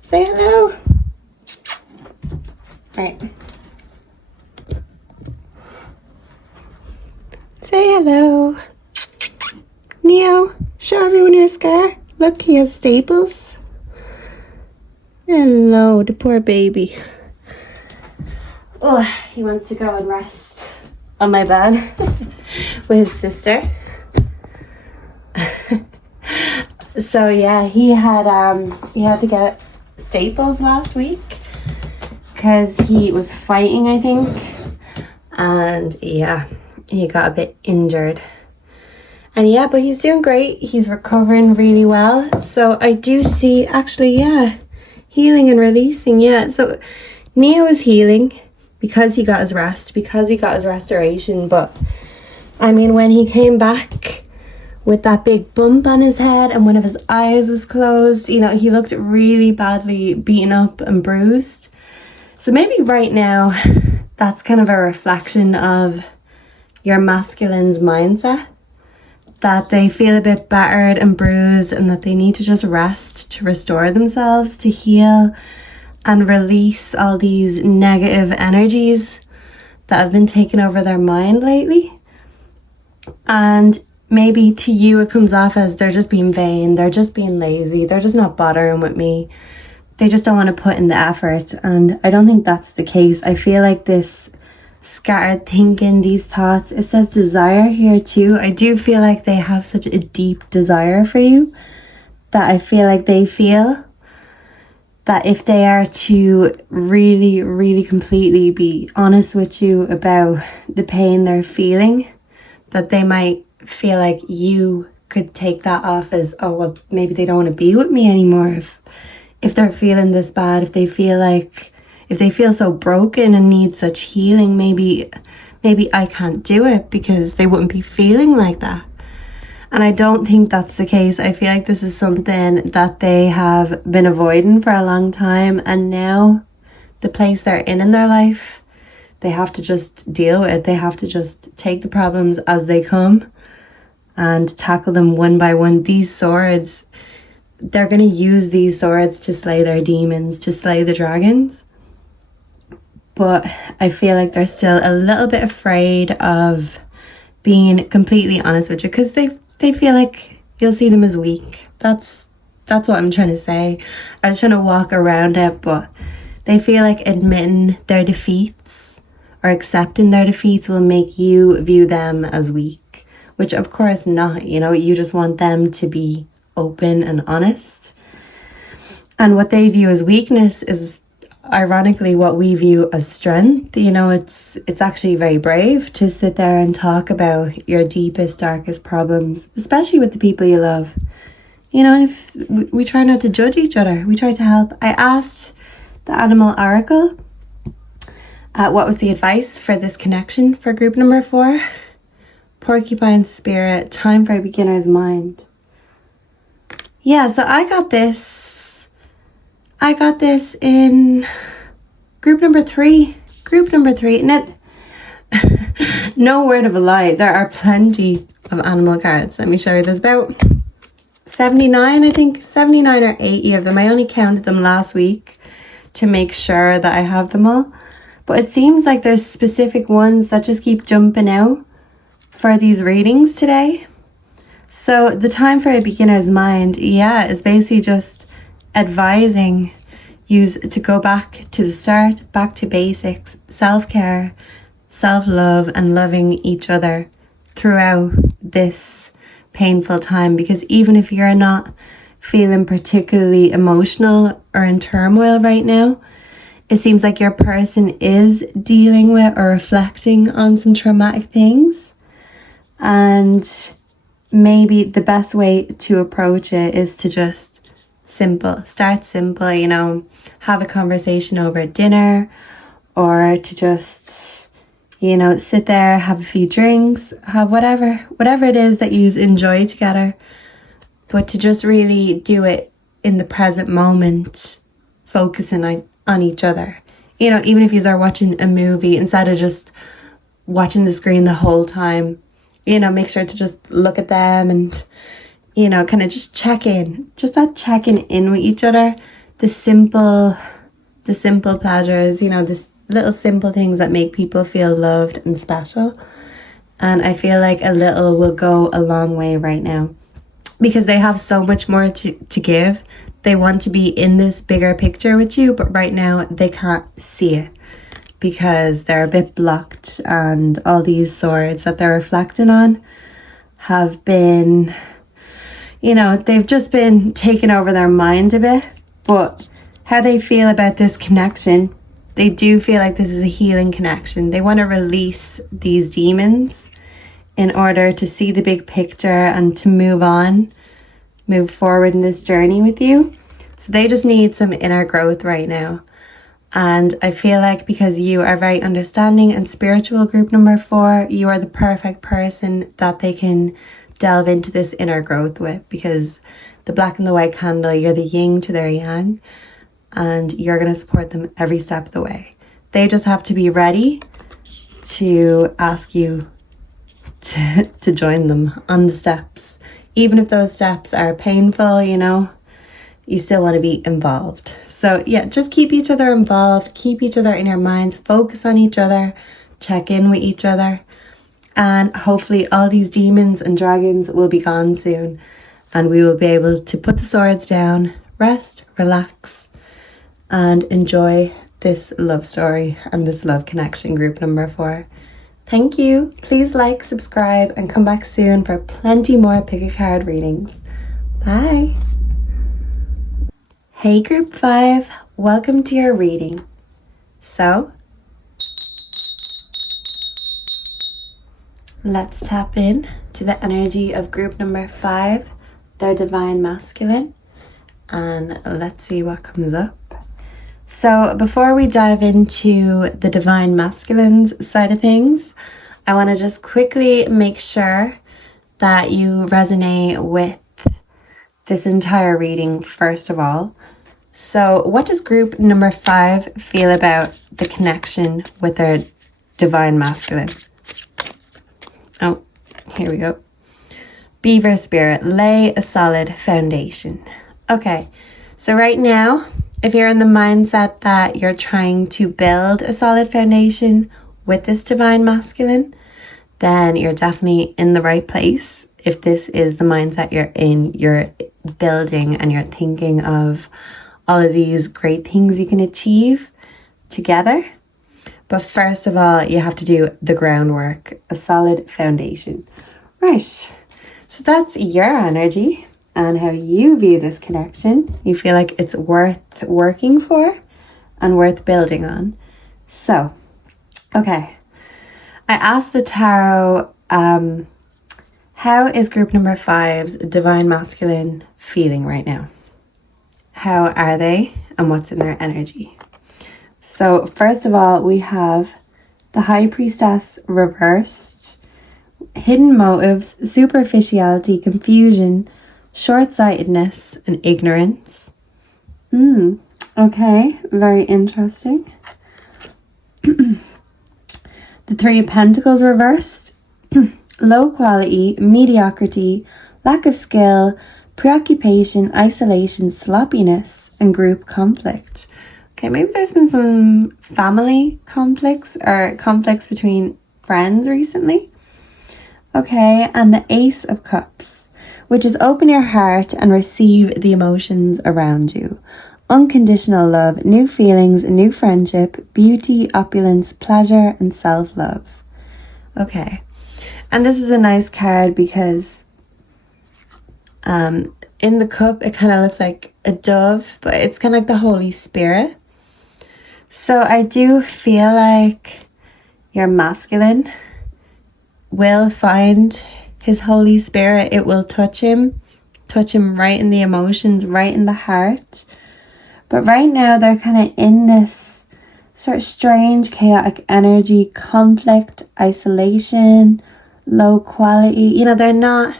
Say hello. Right. Say hello. Neo, show everyone your scar. Look, he has staples. Hello, the poor baby. Oh, he wants to go and rest on my bed with his sister. So yeah, he had to get staples last week because he was fighting, I think, and yeah, he got a bit injured. And yeah, but he's doing great. He's recovering really well. So I do see, actually, yeah, healing and releasing, yeah. So Neo is healing because he got his rest, because he got his restoration. But I mean, when he came back with that big bump on his head and one of his eyes was closed, you know, he looked really badly beaten up and bruised. So maybe right now, that's kind of a reflection of your masculine's mindset, that they feel a bit battered and bruised and that they need to just rest to restore themselves, to heal and release all these negative energies that have been taking over their mind lately. And maybe to you it comes off as they're just being vain, they're just being lazy, they're just not bothering with me, they just don't want to put in the effort. And I don't think that's the case. I feel like this scattered thinking, these thoughts, it says desire here too. I do feel like they have such a deep desire for you, that I feel like they feel that if they are to really, really completely be honest with you about the pain they're feeling, that they might feel like you could take that off as, oh, well, maybe they don't want to be with me anymore if they're feeling this bad, if they feel so broken and need such healing, maybe I can't do it because they wouldn't be feeling like that. And I don't think that's the case. I feel like this is something that they have been avoiding for a long time, and now the place they're in their life, they have to just deal with it. They have to just take the problems as they come and tackle them one by one. These swords, they're going to use these swords to slay their demons, to slay the dragons. But I feel like they're still a little bit afraid of being completely honest with you, because they feel like you'll see them as weak. That's what I'm trying to say. I was trying to walk around it, but they feel like admitting their defeats or accepting their defeats will make you view them as weak, which of course not. You know, you just want them to be open and honest. And what they view as weakness is ironically what we view as strength. You know, it's actually very brave to sit there and talk about your deepest, darkest problems, especially with the people you love. You know, and if we try not to judge each other, we try to help. I asked the animal oracle what was the advice for this connection for group number 4. Porcupine spirit, time for a beginner's mind. Yeah, so I got this in group number 3. Now, no word of a lie, there are plenty of animal cards. Let me show you. There's about 79, I think, 79 or 80 of them. I only counted them last week to make sure that I have them all. But it seems like there's specific ones that just keep jumping out for these readings today. So the time for a beginner's mind, is basically just advising you to go back to the start, back to basics, self-care, self-love, and loving each other throughout this painful time. Because even if you're not feeling particularly emotional or in turmoil right now, it seems like your person is dealing with or reflecting on some traumatic things. And maybe the best way to approach it is to just start simple, you know, have a conversation over dinner, or to just, you know, sit there, have a few drinks, have whatever it is that you enjoy together, but to just really do it in the present moment, focusing on each other. You know, even if you are watching a movie, instead of just watching the screen the whole time, you know, make sure to just look at them and, you know, kind of just check in. Just that checking in with each other. The simple pleasures, you know, this little simple things that make people feel loved and special. And I feel like a little will go a long way right now, because they have so much more to give. They want to be in this bigger picture with you, but right now they can't see it because they're a bit blocked, and all these swords that they're reflecting on have been, you know, they've just been taking over their mind a bit. But how they feel about this connection, they do feel like this is a healing connection. They want to release these demons in order to see the big picture and to move forward in this journey with you. So they just need some inner growth right now. And I feel like because you are very understanding and spiritual, group number 4, you are the perfect person that they can delve into this inner growth with, because the black and the white candle, you're the yin to their yang, and you're going to support them every step of the way. They just have to be ready to ask you to join them on the steps. Even if those steps are painful, you know, you still want to be involved. So yeah, just keep each other involved, keep each other in your minds, focus on each other, check in with each other, and hopefully all these demons and dragons will be gone soon, and we will be able to put the swords down, rest, relax, and enjoy this love story and this love connection, group number 4. Thank you. Please like, subscribe, and come back soon for plenty more pick a card readings. Bye. Hey group 5, welcome to your reading. So, let's tap in to the energy of group number 5, their divine masculine, and let's see what comes up. So before we dive into the divine masculine's side of things, I want to just quickly make sure that you resonate with this entire reading first of all. So what does group number 5 feel about the connection with their divine masculine? Oh, here we go. Beaver spirit, lay a solid foundation. Okay, so right now, if you're in the mindset that you're trying to build a solid foundation with this divine masculine, then you're definitely in the right place. If this is the mindset you're in, you're building and you're thinking of all of these great things you can achieve together. But first of all, you have to do the groundwork, a solid foundation. Right, so that's your energy and how you view this connection. You feel like it's worth working for and worth building on. So, okay. I asked the tarot, how is group number 5's divine masculine feeling right now? How are they and what's in their energy? So first of all, we have the High Priestess reversed, hidden motives, superficiality, confusion, short-sightedness, and ignorance. Okay, very interesting. The Three of Pentacles reversed, low quality, mediocrity, lack of skill, preoccupation, isolation, sloppiness, and group conflict. Okay, maybe there's been some family conflicts or conflicts between friends recently. Okay, and the Ace of Cups, which is open your heart and receive the emotions around you. Unconditional love, new feelings, new friendship, beauty, opulence, pleasure, and self-love. Okay, and this is a nice card because in the cup, it kind of looks like a dove, but it's kind of like the Holy Spirit. So I do feel like your masculine will find his Holy Spirit. It will touch him right in the emotions, right in the heart. But right now they're kind of in this sort of strange, chaotic energy, conflict, isolation, low quality. They're not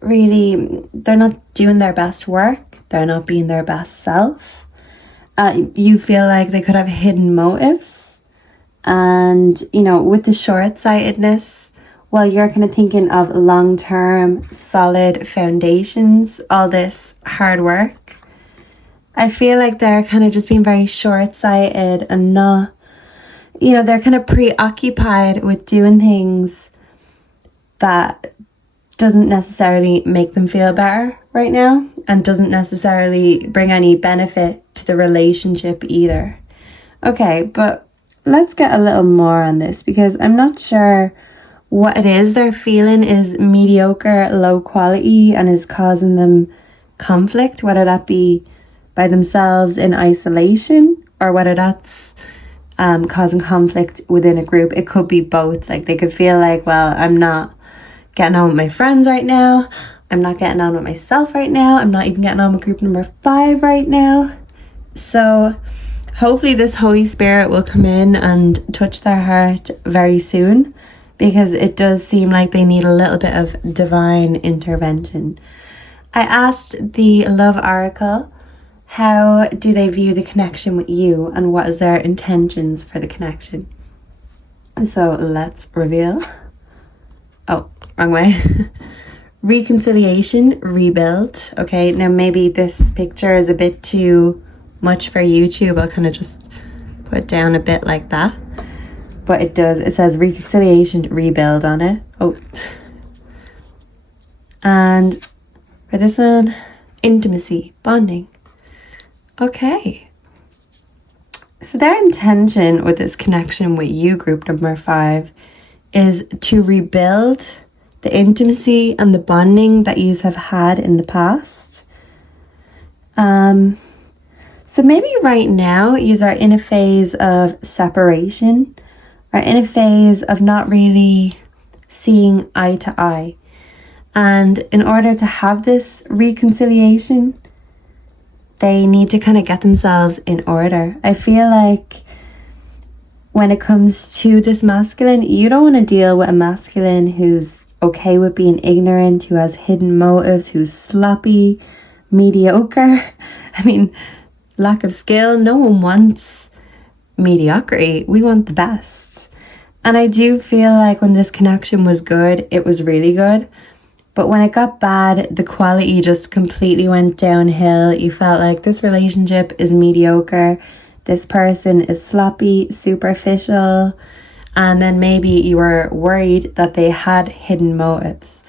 doing their best work. They're not being their best self. You feel like they could have hidden motives. And, with the short-sightedness, well, you're kind of thinking of long-term, solid foundations, all this hard work. I feel like they're kind of just being very short-sighted and not, they're kind of preoccupied with doing things that doesn't necessarily make them feel better right now and doesn't necessarily bring any benefit to the relationship either. Okay, but let's get a little more on this because I'm not sure what it is they're feeling is mediocre, low quality and is causing them conflict, whether that be by themselves in isolation or whether that's causing conflict within a group. It could be both. Like they could feel like, well, I'm not getting on with my friends right now. I'm not getting on with myself right now. I'm not even getting on with group number 5 right now. So hopefully this Holy Spirit will come in and touch their heart very soon because it does seem like they need a little bit of divine intervention. I asked the Love Oracle, how do they view the connection with you and what is their intentions for the connection? So let's reveal. Oh, wrong way. Reconciliation, rebuild. Okay, now maybe this picture is a bit too much for YouTube. I'll kind of just put it down a bit like that. But it says reconciliation, rebuild on it. Oh. And for this one, intimacy, bonding. Okay. So their intention with this connection with you, group number 5, is to rebuild the intimacy and the bonding that you have had in the past. So maybe right now you are in a phase of separation or in a phase of not really seeing eye to eye. And in order to have this reconciliation, they need to kind of get themselves in order. I feel like when it comes to this masculine, you don't want to deal with a masculine who's okay with being ignorant, who has hidden motives, who's sloppy, mediocre. I mean, lack of skill. No one wants mediocrity. We want the best. And I do feel like when this connection was good, it was really good. But when it got bad, the quality just completely went downhill. You felt like this relationship is mediocre. This person is sloppy, superficial. And then maybe you were worried that they had hidden motives.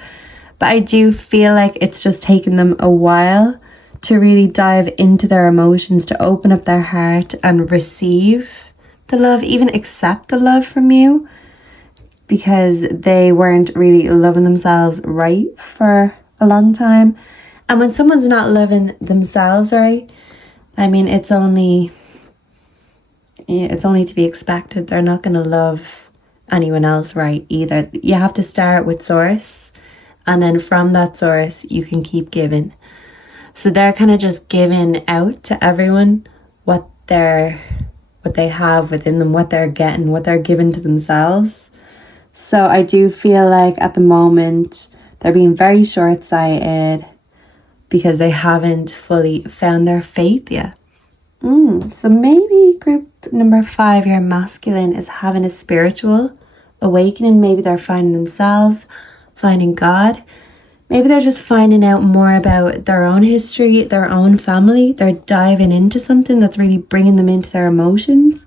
But I do feel like it's just taken them a while to really dive into their emotions, to open up their heart and receive the love, even accept the love from you. Because they weren't really loving themselves right for a long time. And when someone's not loving themselves right, I mean, it's only it's only to be expected. They're not going to love anyone else right either. You have to start with source, and then from that source you can keep giving. So they're kind of just giving out to everyone what they have within them, what they're getting, what they're giving to themselves. So I do feel like at the moment they're being very short-sighted because they haven't fully found their faith yet. So maybe group number 5, your masculine, is having a spiritual awakening. Maybe they're finding themselves, finding God. Maybe they're just finding out more about their own history, their own family. They're diving into something that's really bringing them into their emotions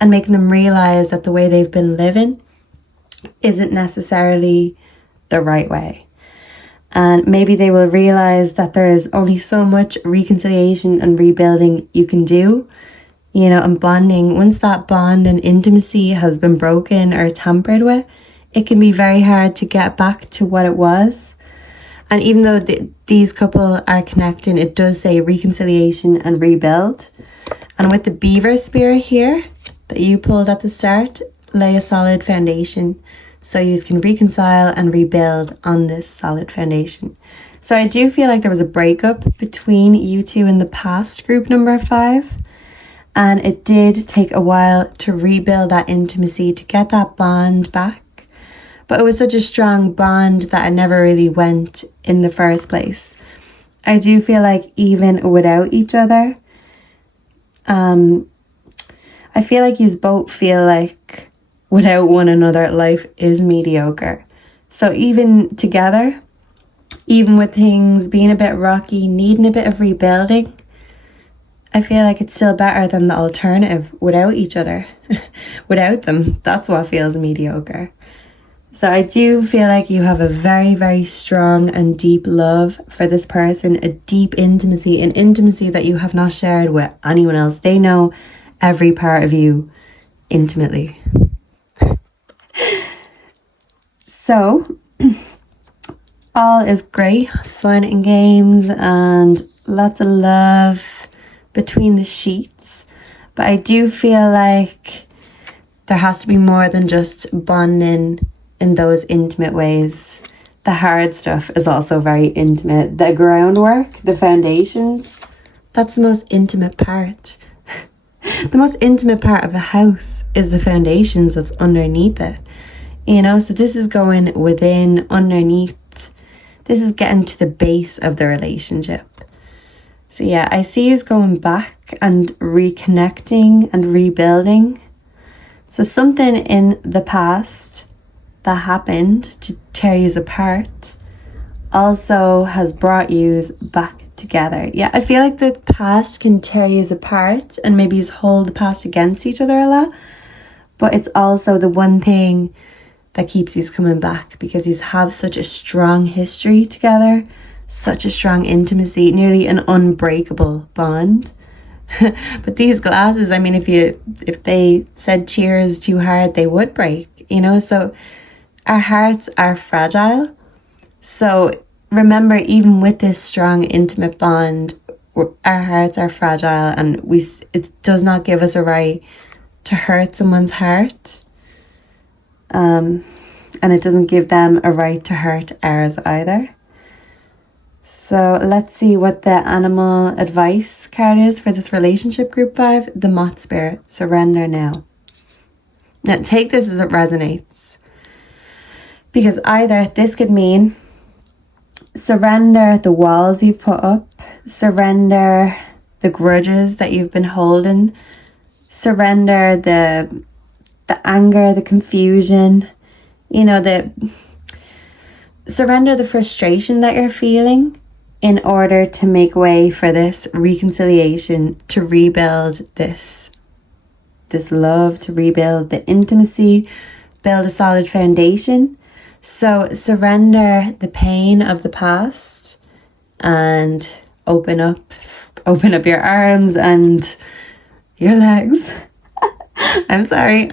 and making them realize that the way they've been living isn't necessarily the right way. And maybe they will realize that there is only so much reconciliation and rebuilding you can do, and bonding. Once that bond and intimacy has been broken or tampered with, it can be very hard to get back to what it was. And even though these couple are connecting, it does say reconciliation and rebuild. And with the beaver spirit here that you pulled at the start, lay a solid foundation so you can reconcile and rebuild on this solid foundation. So I do feel like there was a breakup between you two in the past, group number 5. And it did take a while to rebuild that intimacy, to get that bond back. But it was such a strong bond that it never really went in the first place. I do feel like even without each other, I feel like you both feel like without one another, life is mediocre. So even together, even with things being a bit rocky, needing a bit of rebuilding, I feel like it's still better than the alternative without each other. Without them, that's what feels mediocre. So I do feel like you have a very, very strong and deep love for this person, a deep intimacy, an intimacy that you have not shared with anyone else. They know every part of you intimately. So, all is great, fun and games and lots of love between the sheets. But I do feel like there has to be more than just bonding in those intimate ways. The hard stuff is also very intimate. The groundwork, the foundations, that's the most intimate part. The most intimate part of a house is the foundations that's underneath it. So this is going within, underneath. This is getting to the base of the relationship. So yeah, I see you going back and reconnecting and rebuilding. So something in the past that happened to tear you apart also has brought you back together. Yeah, I feel like the past can tear you apart and maybe hold the past against each other a lot. But it's also the one thing that keeps you coming back, because you have such a strong history together, such a strong intimacy, nearly an unbreakable bond. But these glasses, I mean, if they said cheers too hard, they would break, so our hearts are fragile. So remember, even with this strong, intimate bond, our hearts are fragile, and it does not give us a right to hurt someone's heart. And it doesn't give them a right to hurt ours either. So let's see what the animal advice card is for this relationship, group 5. The moth spirit, surrender now. Now take this as it resonates, because either this could mean surrender the walls you've put up, surrender the grudges that you've been holding, surrender the anger, the confusion, surrender the frustration that you're feeling in order to make way for this reconciliation, to rebuild this love, to rebuild the intimacy, build a solid foundation. So surrender the pain of the past and open up your arms and your legs. I'm sorry.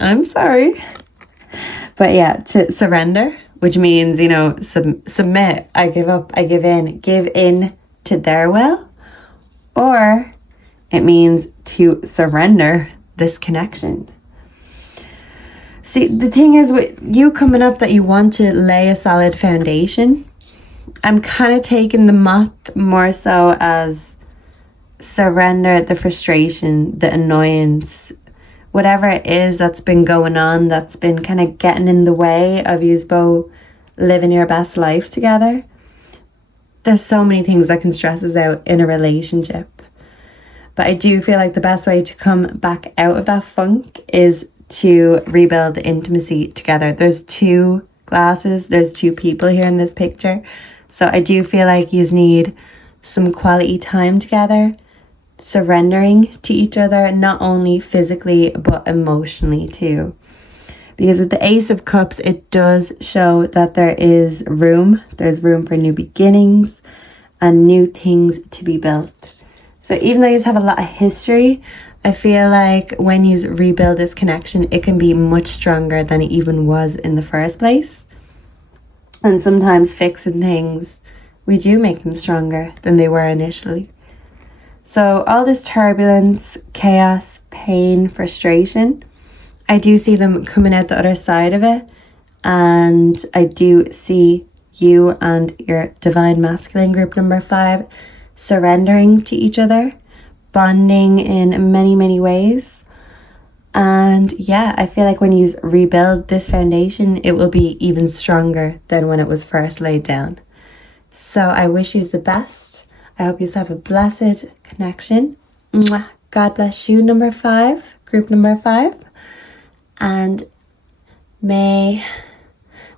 But yeah, to surrender, which means, submit, I give up, I give in to their will. Or it means to surrender this connection. See, the thing is with you coming up that you want to lay a solid foundation. I'm kind of taking the moth more so as surrender the frustration, the annoyance, whatever it is that's been going on, that's been kind of getting in the way of you both living your best life together. There's so many things that can stress us out in a relationship. But I do feel like the best way to come back out of that funk is to rebuild the intimacy together. There's two glasses, there's two people here in this picture. So I do feel like you need some quality time together, surrendering to each other, not only physically but emotionally too. Because with the Ace of Cups, it does show that there's room for new beginnings and new things to be built. So even though you have a lot of history, I feel like when you rebuild this connection, it can be much stronger than it even was in the first place. And sometimes fixing things, we do make them stronger than they were initially. So all this turbulence, chaos, pain, frustration, I do see them coming out the other side of it. And I do see you and your divine masculine group number 5 surrendering to each other, bonding in many, many ways. And yeah, I feel like when you rebuild this foundation, it will be even stronger than when it was first laid down. So I wish you the best. I hope you have a blessed connection. Mwah. God bless you, number 5, group number 5. And may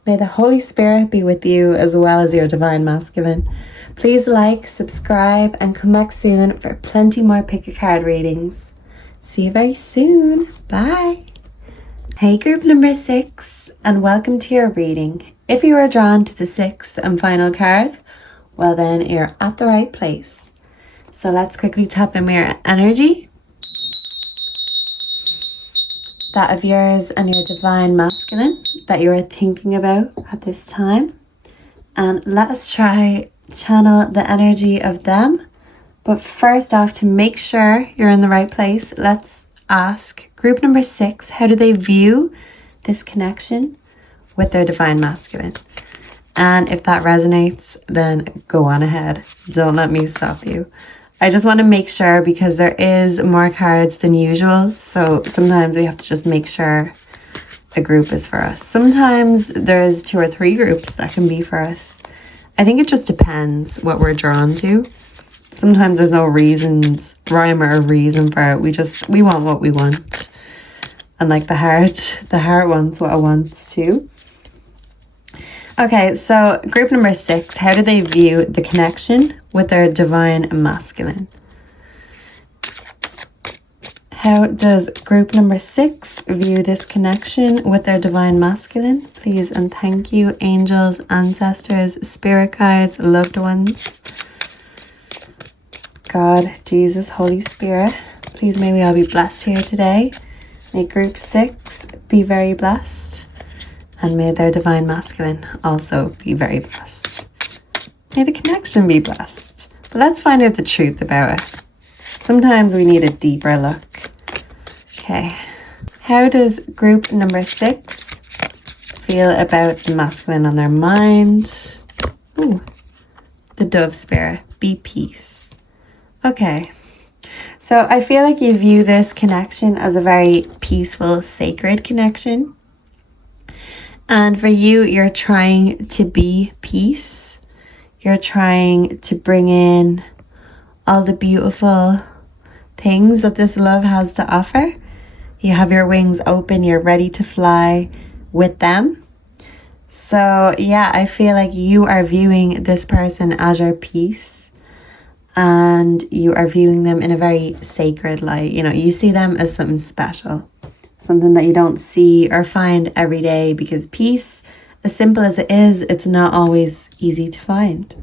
the Holy Spirit be with you as well as your divine masculine. Please like, subscribe, and come back soon for plenty more pick a card readings. See you very soon. Bye. Hey, group number 6, and welcome to your reading. If you are drawn to the 6th and final card, well then you're at the right place. So let's quickly tap in your energy. That of yours and your divine masculine that you are thinking about at this time. And let us try channel the energy of them. But first off, to make sure you're in the right place, let's ask group number 6, how do they view this connection with their divine masculine? And if that resonates, then go on ahead. Don't let me stop you. I just want to make sure because there is more cards than usual. So sometimes we have to just make sure a group is for us. Sometimes there's 2 or 3 groups that can be for us. I think it just depends what we're drawn to. Sometimes there's no rhyme or reason for it. We want what we want. And like the heart wants what it wants too. Okay, so group number 6, how do they view the connection with their divine masculine? How does group number 6 view this connection with their divine masculine? Please and thank you, angels, ancestors, spirit guides, loved ones. God, Jesus, Holy Spirit, please may we all be blessed here today. May group 6 be very blessed. And may their divine masculine also be very blessed. May the connection be blessed. But let's find out the truth about it. Sometimes we need a deeper look. Okay. How does group number 6 feel about the masculine on their mind? Ooh. The dove spirit. Be peace. Okay. So I feel like you view this connection as a very peaceful, sacred connection. And for you, you're trying to be peace. You're trying to bring in all the beautiful things that this love has to offer. You have your wings open. You're ready to fly with them. So yeah, I feel like you are viewing this person as your peace. And you are viewing them in a very sacred light. You know, you see them as something special. Something that you don't see or find every day, because peace, as simple as it is, it's not always easy to find.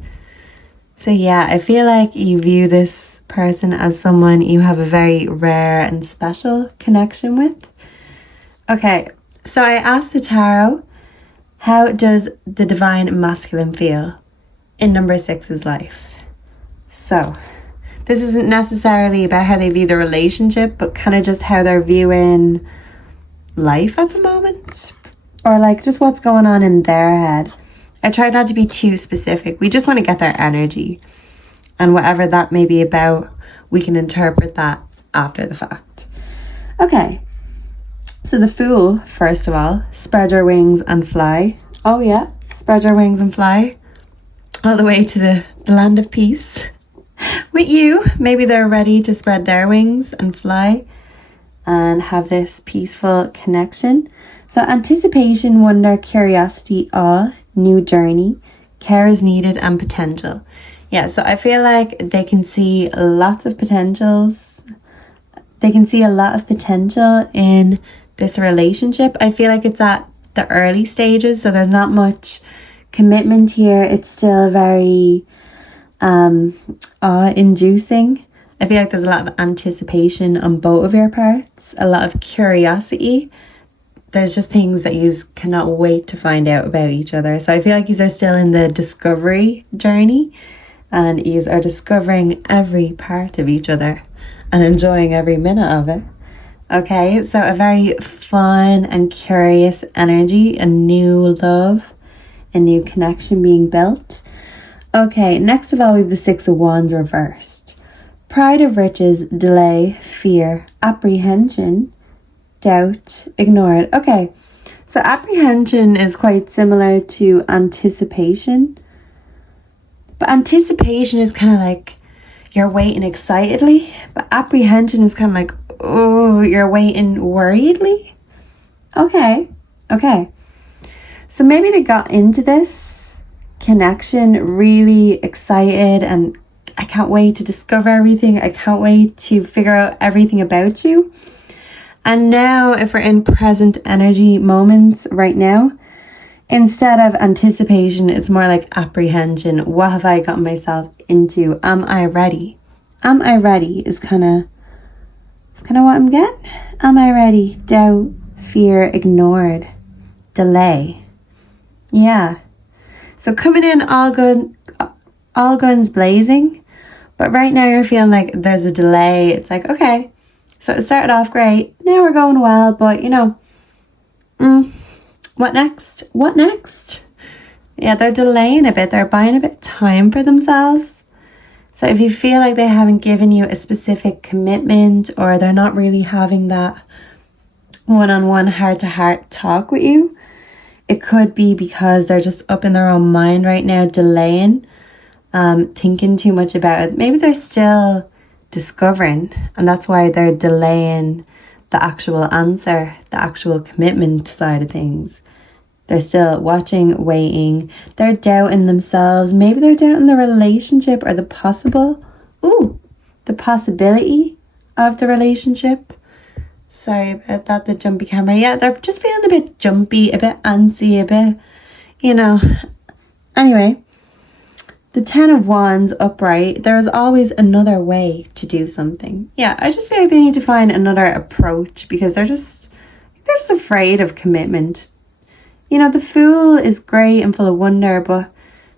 So yeah, I feel like you view this person as someone you have a very rare and special connection with. Okay, so I asked the tarot, how does the divine masculine feel in number 6's life? So this isn't necessarily about how they view the relationship, but kind of just how they're viewing life at the moment, or like just what's going on in their head. I tried not to be too specific. We just want to get their energy, and whatever that may be about, we can interpret that after the fact. Okay, so the Fool, first of all, spread your wings and fly. Oh yeah, spread your wings and fly all the way to the land of peace with you. Maybe they're ready to spread their wings and fly and have this peaceful connection. So anticipation, wonder, curiosity, awe, new journey, care is needed, and potential. Yeah, so I feel like they can see lots of potentials. They can see a lot of potential in this relationship. I feel like it's at the early stages, so there's not much commitment here. It's still very awe-inducing. I feel like there's a lot of anticipation on both of your parts, a lot of curiosity. There's just things that you cannot wait to find out about each other. So I feel like you are still in the discovery journey, and you are discovering every part of each other and enjoying every minute of it. Okay, so a very fun and curious energy, a new love, a new connection being built. Okay, next of all, we have the Six of Wands reversed. Pride of riches, delay, fear, apprehension, doubt, ignored. Okay, so apprehension is quite similar to anticipation. But anticipation is kind of like you're waiting excitedly. But apprehension is kind of like, oh, you're waiting worriedly. Okay. So maybe they got into this connection really excited and I can't wait to discover everything. I can't wait to figure out everything about you. And now if we're in present energy moments right now, instead of anticipation, it's more like apprehension. What have I gotten myself into? Am I ready? Am I ready is kind of what I'm getting. Am I ready? Doubt, fear, ignored, delay. Yeah. So coming in all guns blazing, but right now you're feeling like there's a delay. It's like, okay, so it started off great. Now we're going well, but what next? What next? Yeah, they're delaying a bit. They're buying a bit of time for themselves. So if you feel like they haven't given you a specific commitment, or they're not really having that one-on-one heart-to-heart talk with you, it could be because they're just up in their own mind right now, delaying, thinking too much about it. Maybe they're still discovering, and that's why they're delaying the actual answer, the actual commitment side of things. They're still watching, waiting. They're doubting themselves. Maybe they're doubting the relationship or the possibility of the relationship. Sorry about that, the jumpy camera. Yeah, they're just feeling a bit jumpy, a bit antsy, a bit, Anyway, the Ten of Wands upright, there is always another way to do something. Yeah, I just feel like they need to find another approach because they're just afraid of commitment. The Fool is great and full of wonder, but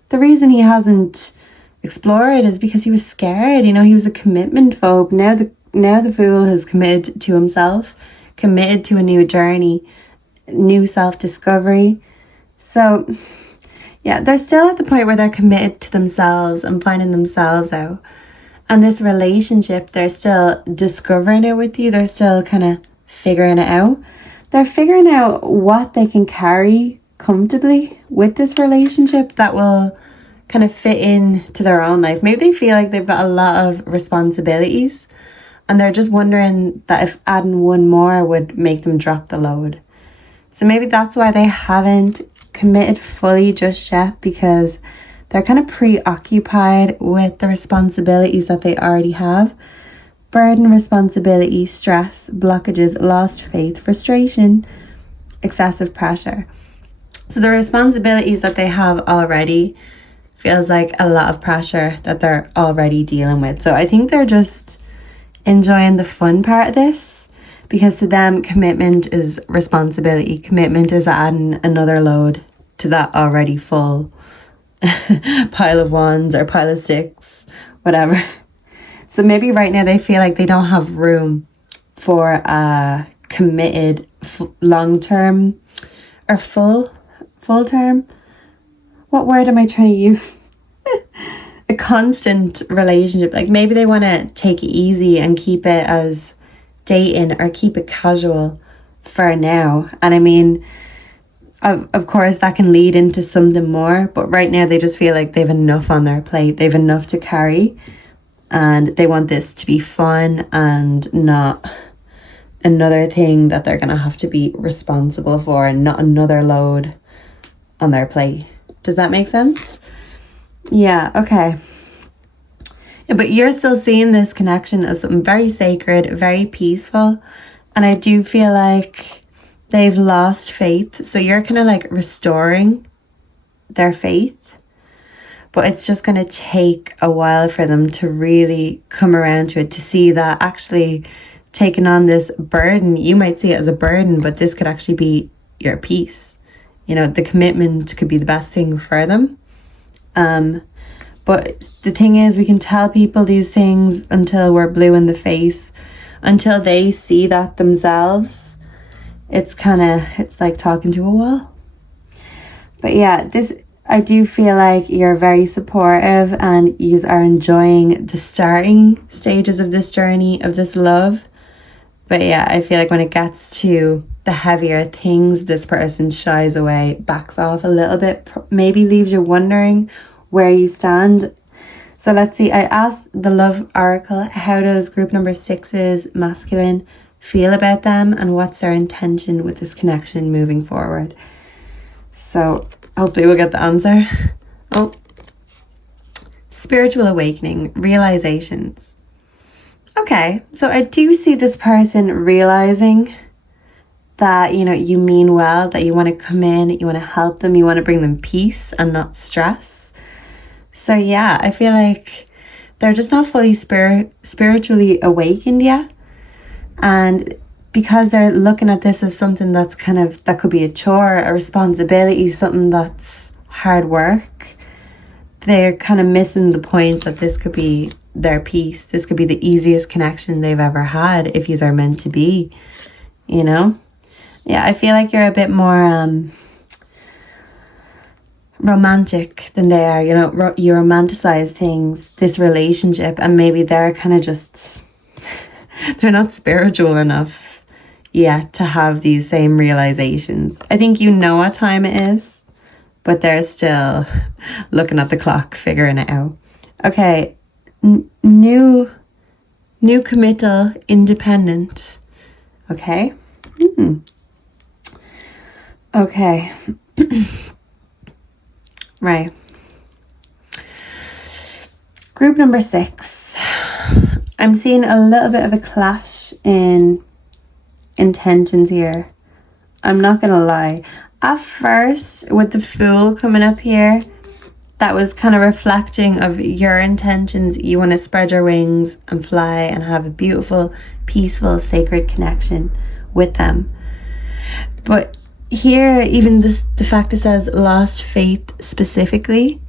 the reason he hasn't explored is because he was scared. He was a commitment phobe. Now the Fool has committed to himself, committed to a new journey, new self-discovery. So, yeah, they're still at the point where they're committed to themselves and finding themselves out. And this relationship, they're still discovering it with you. They're still kind of figuring it out. They're figuring out what they can carry comfortably with this relationship that will kind of fit into their own life. Maybe they feel like they've got a lot of responsibilities and they're just wondering that if adding one more would make them drop the load. So maybe that's why they haven't committed fully just yet, because they're kind of preoccupied with the responsibilities that they already have. Burden, responsibility, stress, blockages, lost faith, frustration, excessive pressure. So the responsibilities that they have already feels like a lot of pressure that they're already dealing with. So I think they're just enjoying the fun part of this, because to them, commitment is responsibility. Commitment is adding another load to that already full pile of wands or pile of sticks, whatever. So maybe right now they feel like they don't have room for a committed long-term or full-term. What word am I trying to use? A constant relationship. Like maybe they want to take it easy and keep it as dating or keep it casual for now. And I mean, of course that can lead into something more, but right now they just feel like they've enough on their plate. They've enough to carry, and they want this to be fun and not another thing that they're going to have to be responsible for, and not another load on their plate. Does that make sense? Yeah, okay. Yeah, but you're still seeing this connection as something very sacred, very peaceful. And I do feel like they've lost faith. So you're kind of like restoring their faith. But it's just going to take a while for them to really come around to it, to see that actually taking on this burden, you might see it as a burden, but this could actually be your peace. You know, the commitment could be the best thing for them. But the thing is, we can tell people these things until we're blue in the face, until they see that themselves. It's like talking to a wall. But yeah, I do feel like you're very supportive and you are enjoying the starting stages of this journey, of this love. But yeah, I feel like when it gets to the heavier things, this person shies away, backs off a little bit, maybe leaves you wondering where you stand. So let's see, I asked the Love Oracle, how does group number 6's masculine feel about them and what's their intention with this connection moving forward? So hopefully we'll get the answer. Oh, spiritual awakening, realizations. Okay, so I do see this person realizing that, you know, you mean well, that you want to come in, you want to help them, you want to bring them peace and not stress. So yeah, I feel like they're just not fully spiritually awakened yet. And because they're looking at this as something that's that could be a chore, a responsibility, something that's hard work, they're kind of missing the point that this could be their peace. This could be the easiest connection they've ever had if yous are meant to be, you know? Yeah, I feel like you're a bit more romantic than they are. You know, you romanticize things, this relationship, and maybe they're kind of just, they're not spiritual enough yet to have these same realizations. I think you know what time it is, but they're still looking at the clock, figuring it out. Okay, new committal, independent. Okay. Okay. Right. Group number 6. I'm seeing a little bit of a clash in intentions here. I'm not going to lie. At first, with the Fool coming up here, that was kind of reflecting of your intentions. You want to spread your wings and fly and have a beautiful, peaceful, sacred connection with them. But here, even the fact it says lost faith specifically.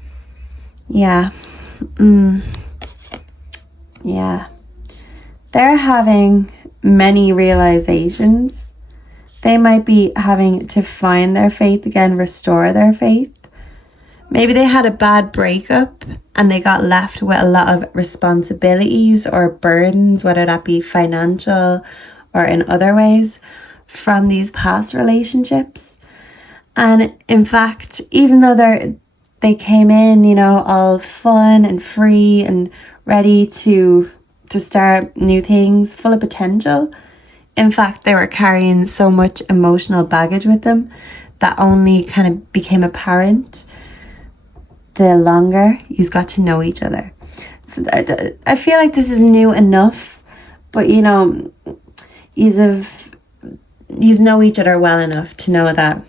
Yeah. Yeah. They're having many realizations. They might be having to find their faith again, restore their faith. Maybe they had a bad breakup and they got left with a lot of responsibilities or burdens, whether that be financial or in other ways, from these past relationships. And in fact, even though they came in, you know, all fun and free and ready to start new things, full of potential, in fact, they were carrying so much emotional baggage with them that only kind of became apparent the longer you got to know each other. So I feel like this is new enough, but you know, you know each other well enough to know that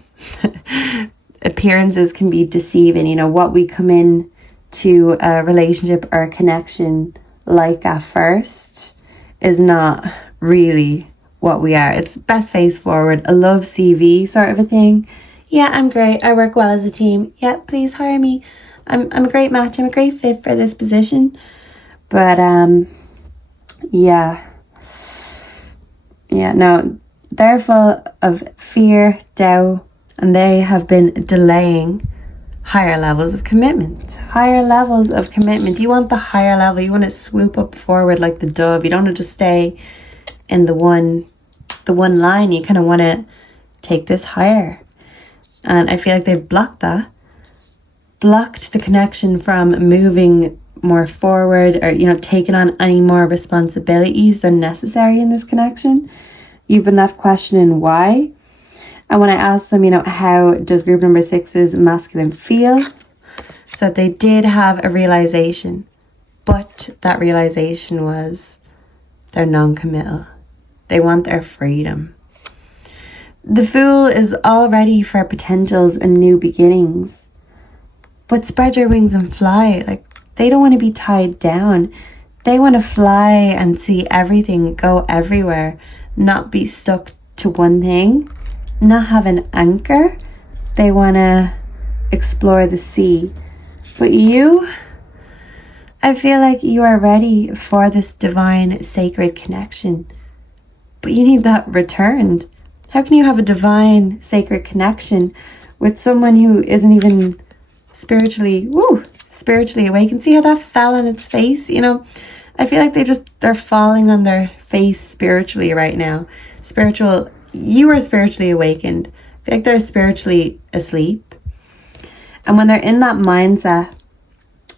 appearances can be deceiving. You know, what we come in to a relationship or a connection like at first is not really what we are. It's best face forward, a love CV sort of a thing. Yeah, I'm great. I work well as a team. Yeah, please hire me. I'm a great match. I'm a great fit for this position. But Yeah, no, they're full of fear, doubt, and they have been delaying higher levels of commitment. You want the higher level. You want to swoop up forward like the dove. You don't want to just stay in the one line. You kind of want to take this higher. And I feel like they've blocked the connection from moving more forward, or, taking on any more responsibilities than necessary in this connection. You've been left questioning why. And when I asked them, how does group number 6's masculine feel? So they did have a realization, but that realization was they're non-committal. They want their freedom. The Fool is all ready for potentials and new beginnings. But spread your wings and fly. Like, they don't want to be tied down. They want to fly and see everything, go everywhere, not be stuck to one thing, not have an anchor. They want to explore the sea. But you, I feel like you are ready for this divine, sacred connection. But you need that returned. How can you have a divine, sacred connection with someone who isn't even spiritually awakened? See how that fell on its face? I feel like they're falling on their face spiritually right now. You are spiritually awakened. I feel like they're spiritually asleep. And when they're in that mindset,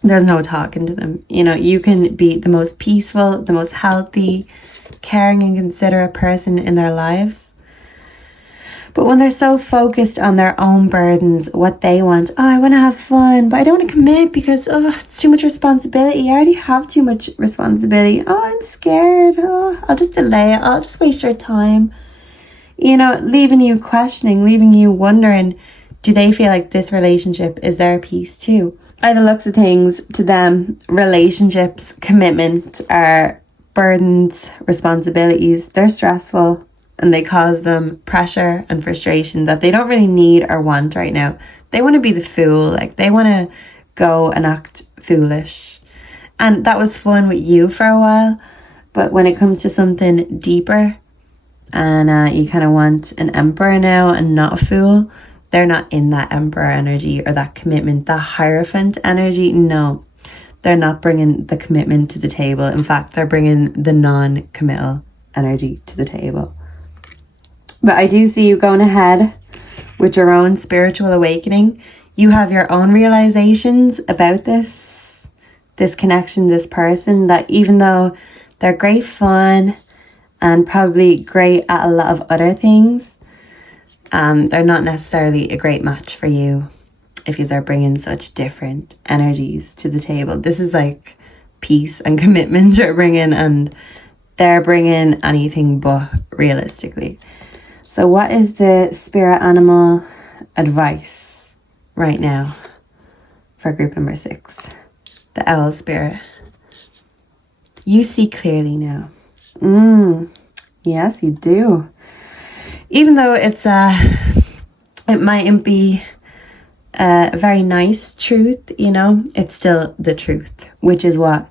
there's no talking to them. You can be the most peaceful, the most healthy, caring and considerate person in their lives. But when they're so focused on their own burdens, what they want, I want to have fun, but I don't want to commit because, it's too much responsibility. I already have too much responsibility. I'm scared. I'll just delay it. I'll just waste your time. Leaving you questioning, leaving you wondering, do they feel like this relationship is their piece too? By the looks of things, to them, relationships, commitment are burdens, responsibilities. They're stressful. And they cause them pressure and frustration that they don't really need or want right now. They want to be the fool. Like, they want to go and act foolish. And that was fun with you for a while. But when it comes to something deeper, and you kind of want an emperor now and not a fool, they're not in that emperor energy or that commitment, that hierophant energy. No, they're not bringing the commitment to the table. In fact, they're bringing the non-committal energy to the table. But I do see you going ahead with your own spiritual awakening. You have your own realizations about this connection, this person, that even though they're great fun and probably great at a lot of other things, they're not necessarily a great match for you if you are bringing such different energies to the table. This is like peace and commitment you're bringing, and they're bringing anything but, realistically. So what is the spirit animal advice right now for group number 6? The owl spirit. You see clearly now. Yes, you do. Even though it mightn't be a very nice truth, it's still the truth, which is what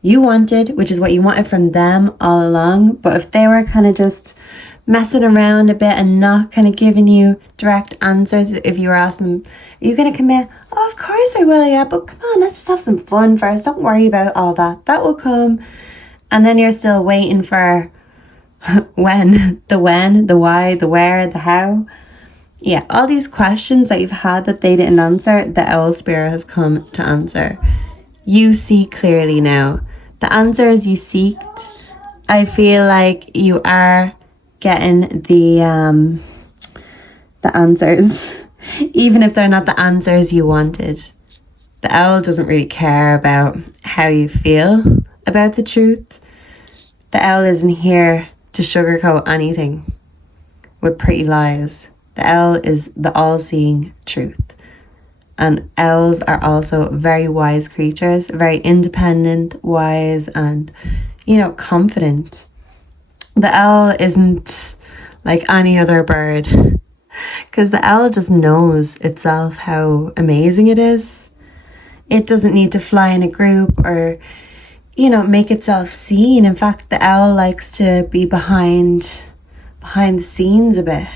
you wanted, which is what you wanted from them all along. But if they were kind of just messing around a bit and not kind of giving you direct answers, if you were asking them, are you going to commit? Oh, of course I will, yeah, but come on, let's just have some fun first. Don't worry about all that. That will come. And then you're still waiting for the when, the why, the where, the how. Yeah, all these questions that you've had that they didn't answer, the owl spirit has come to answer. You see clearly now. The answers you seeked, I feel like you are getting the answers, even if they're not the answers you wanted. The owl doesn't really care about how you feel about the truth. The owl isn't here to sugarcoat anything with pretty lies. The owl is the all-seeing truth. And owls are also very wise creatures, very independent, wise, and, confident. The owl isn't like any other bird, because the owl just knows itself how amazing it is. It doesn't need to fly in a group or you know, make itself seen. In fact, the owl likes to be behind the scenes a bit.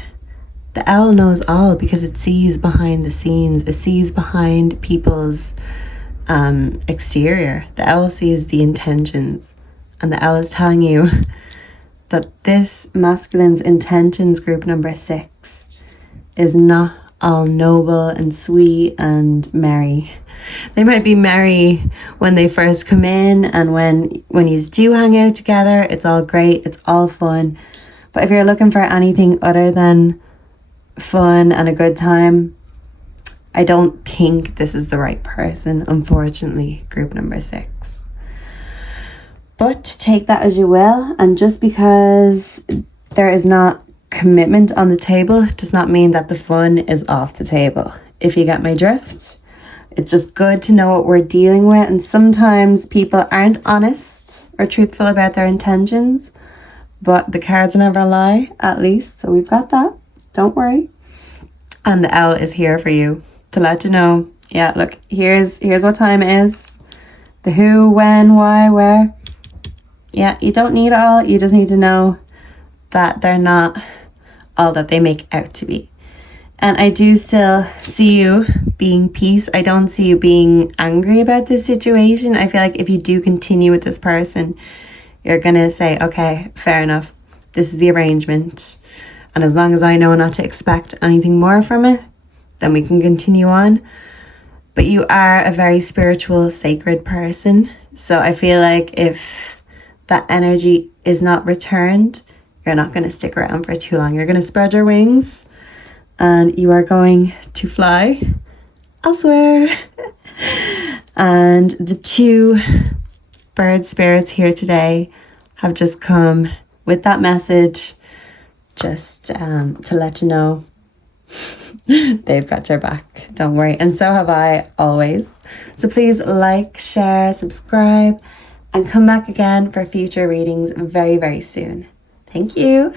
The owl knows all because it sees behind the scenes. It sees behind people's exterior. The owl sees the intentions. And the owl is telling you that this masculine's intentions, group number 6, is not all noble and sweet and merry. They might be merry when they first come in, and when you do hang out together, it's all great, it's all fun. But if you're looking for anything other than fun and a good time, I don't think this is the right person, unfortunately, group number 6. But take that as you will, and just because there is not commitment on the table does not mean that the fun is off the table, if you get my drift. It's just good to know what we're dealing with, and sometimes people aren't honest or truthful about their intentions, but the cards never lie, at least, so we've got that, don't worry. And the owl is here for you to let you know, yeah, look, here's what time it is, the who, when, why, where. Yeah, you don't need it all, you just need to know that they're not all that they make out to be. And I do still see you being peace. I don't see you being angry about this situation. I feel like if you do continue with this person, you're going to say, okay, fair enough. This is the arrangement. And as long as I know not to expect anything more from it, then we can continue on. But you are a very spiritual, sacred person. So I feel like if that energy is not returned, you're not going to stick around for too long. You're going to spread your wings and you are going to fly elsewhere. And the 2 bird spirits here today have just come with that message, just to let you know they've got your back. Don't worry. And so have I, always. So please like, share, subscribe, and come back again for future readings very, very soon. Thank you.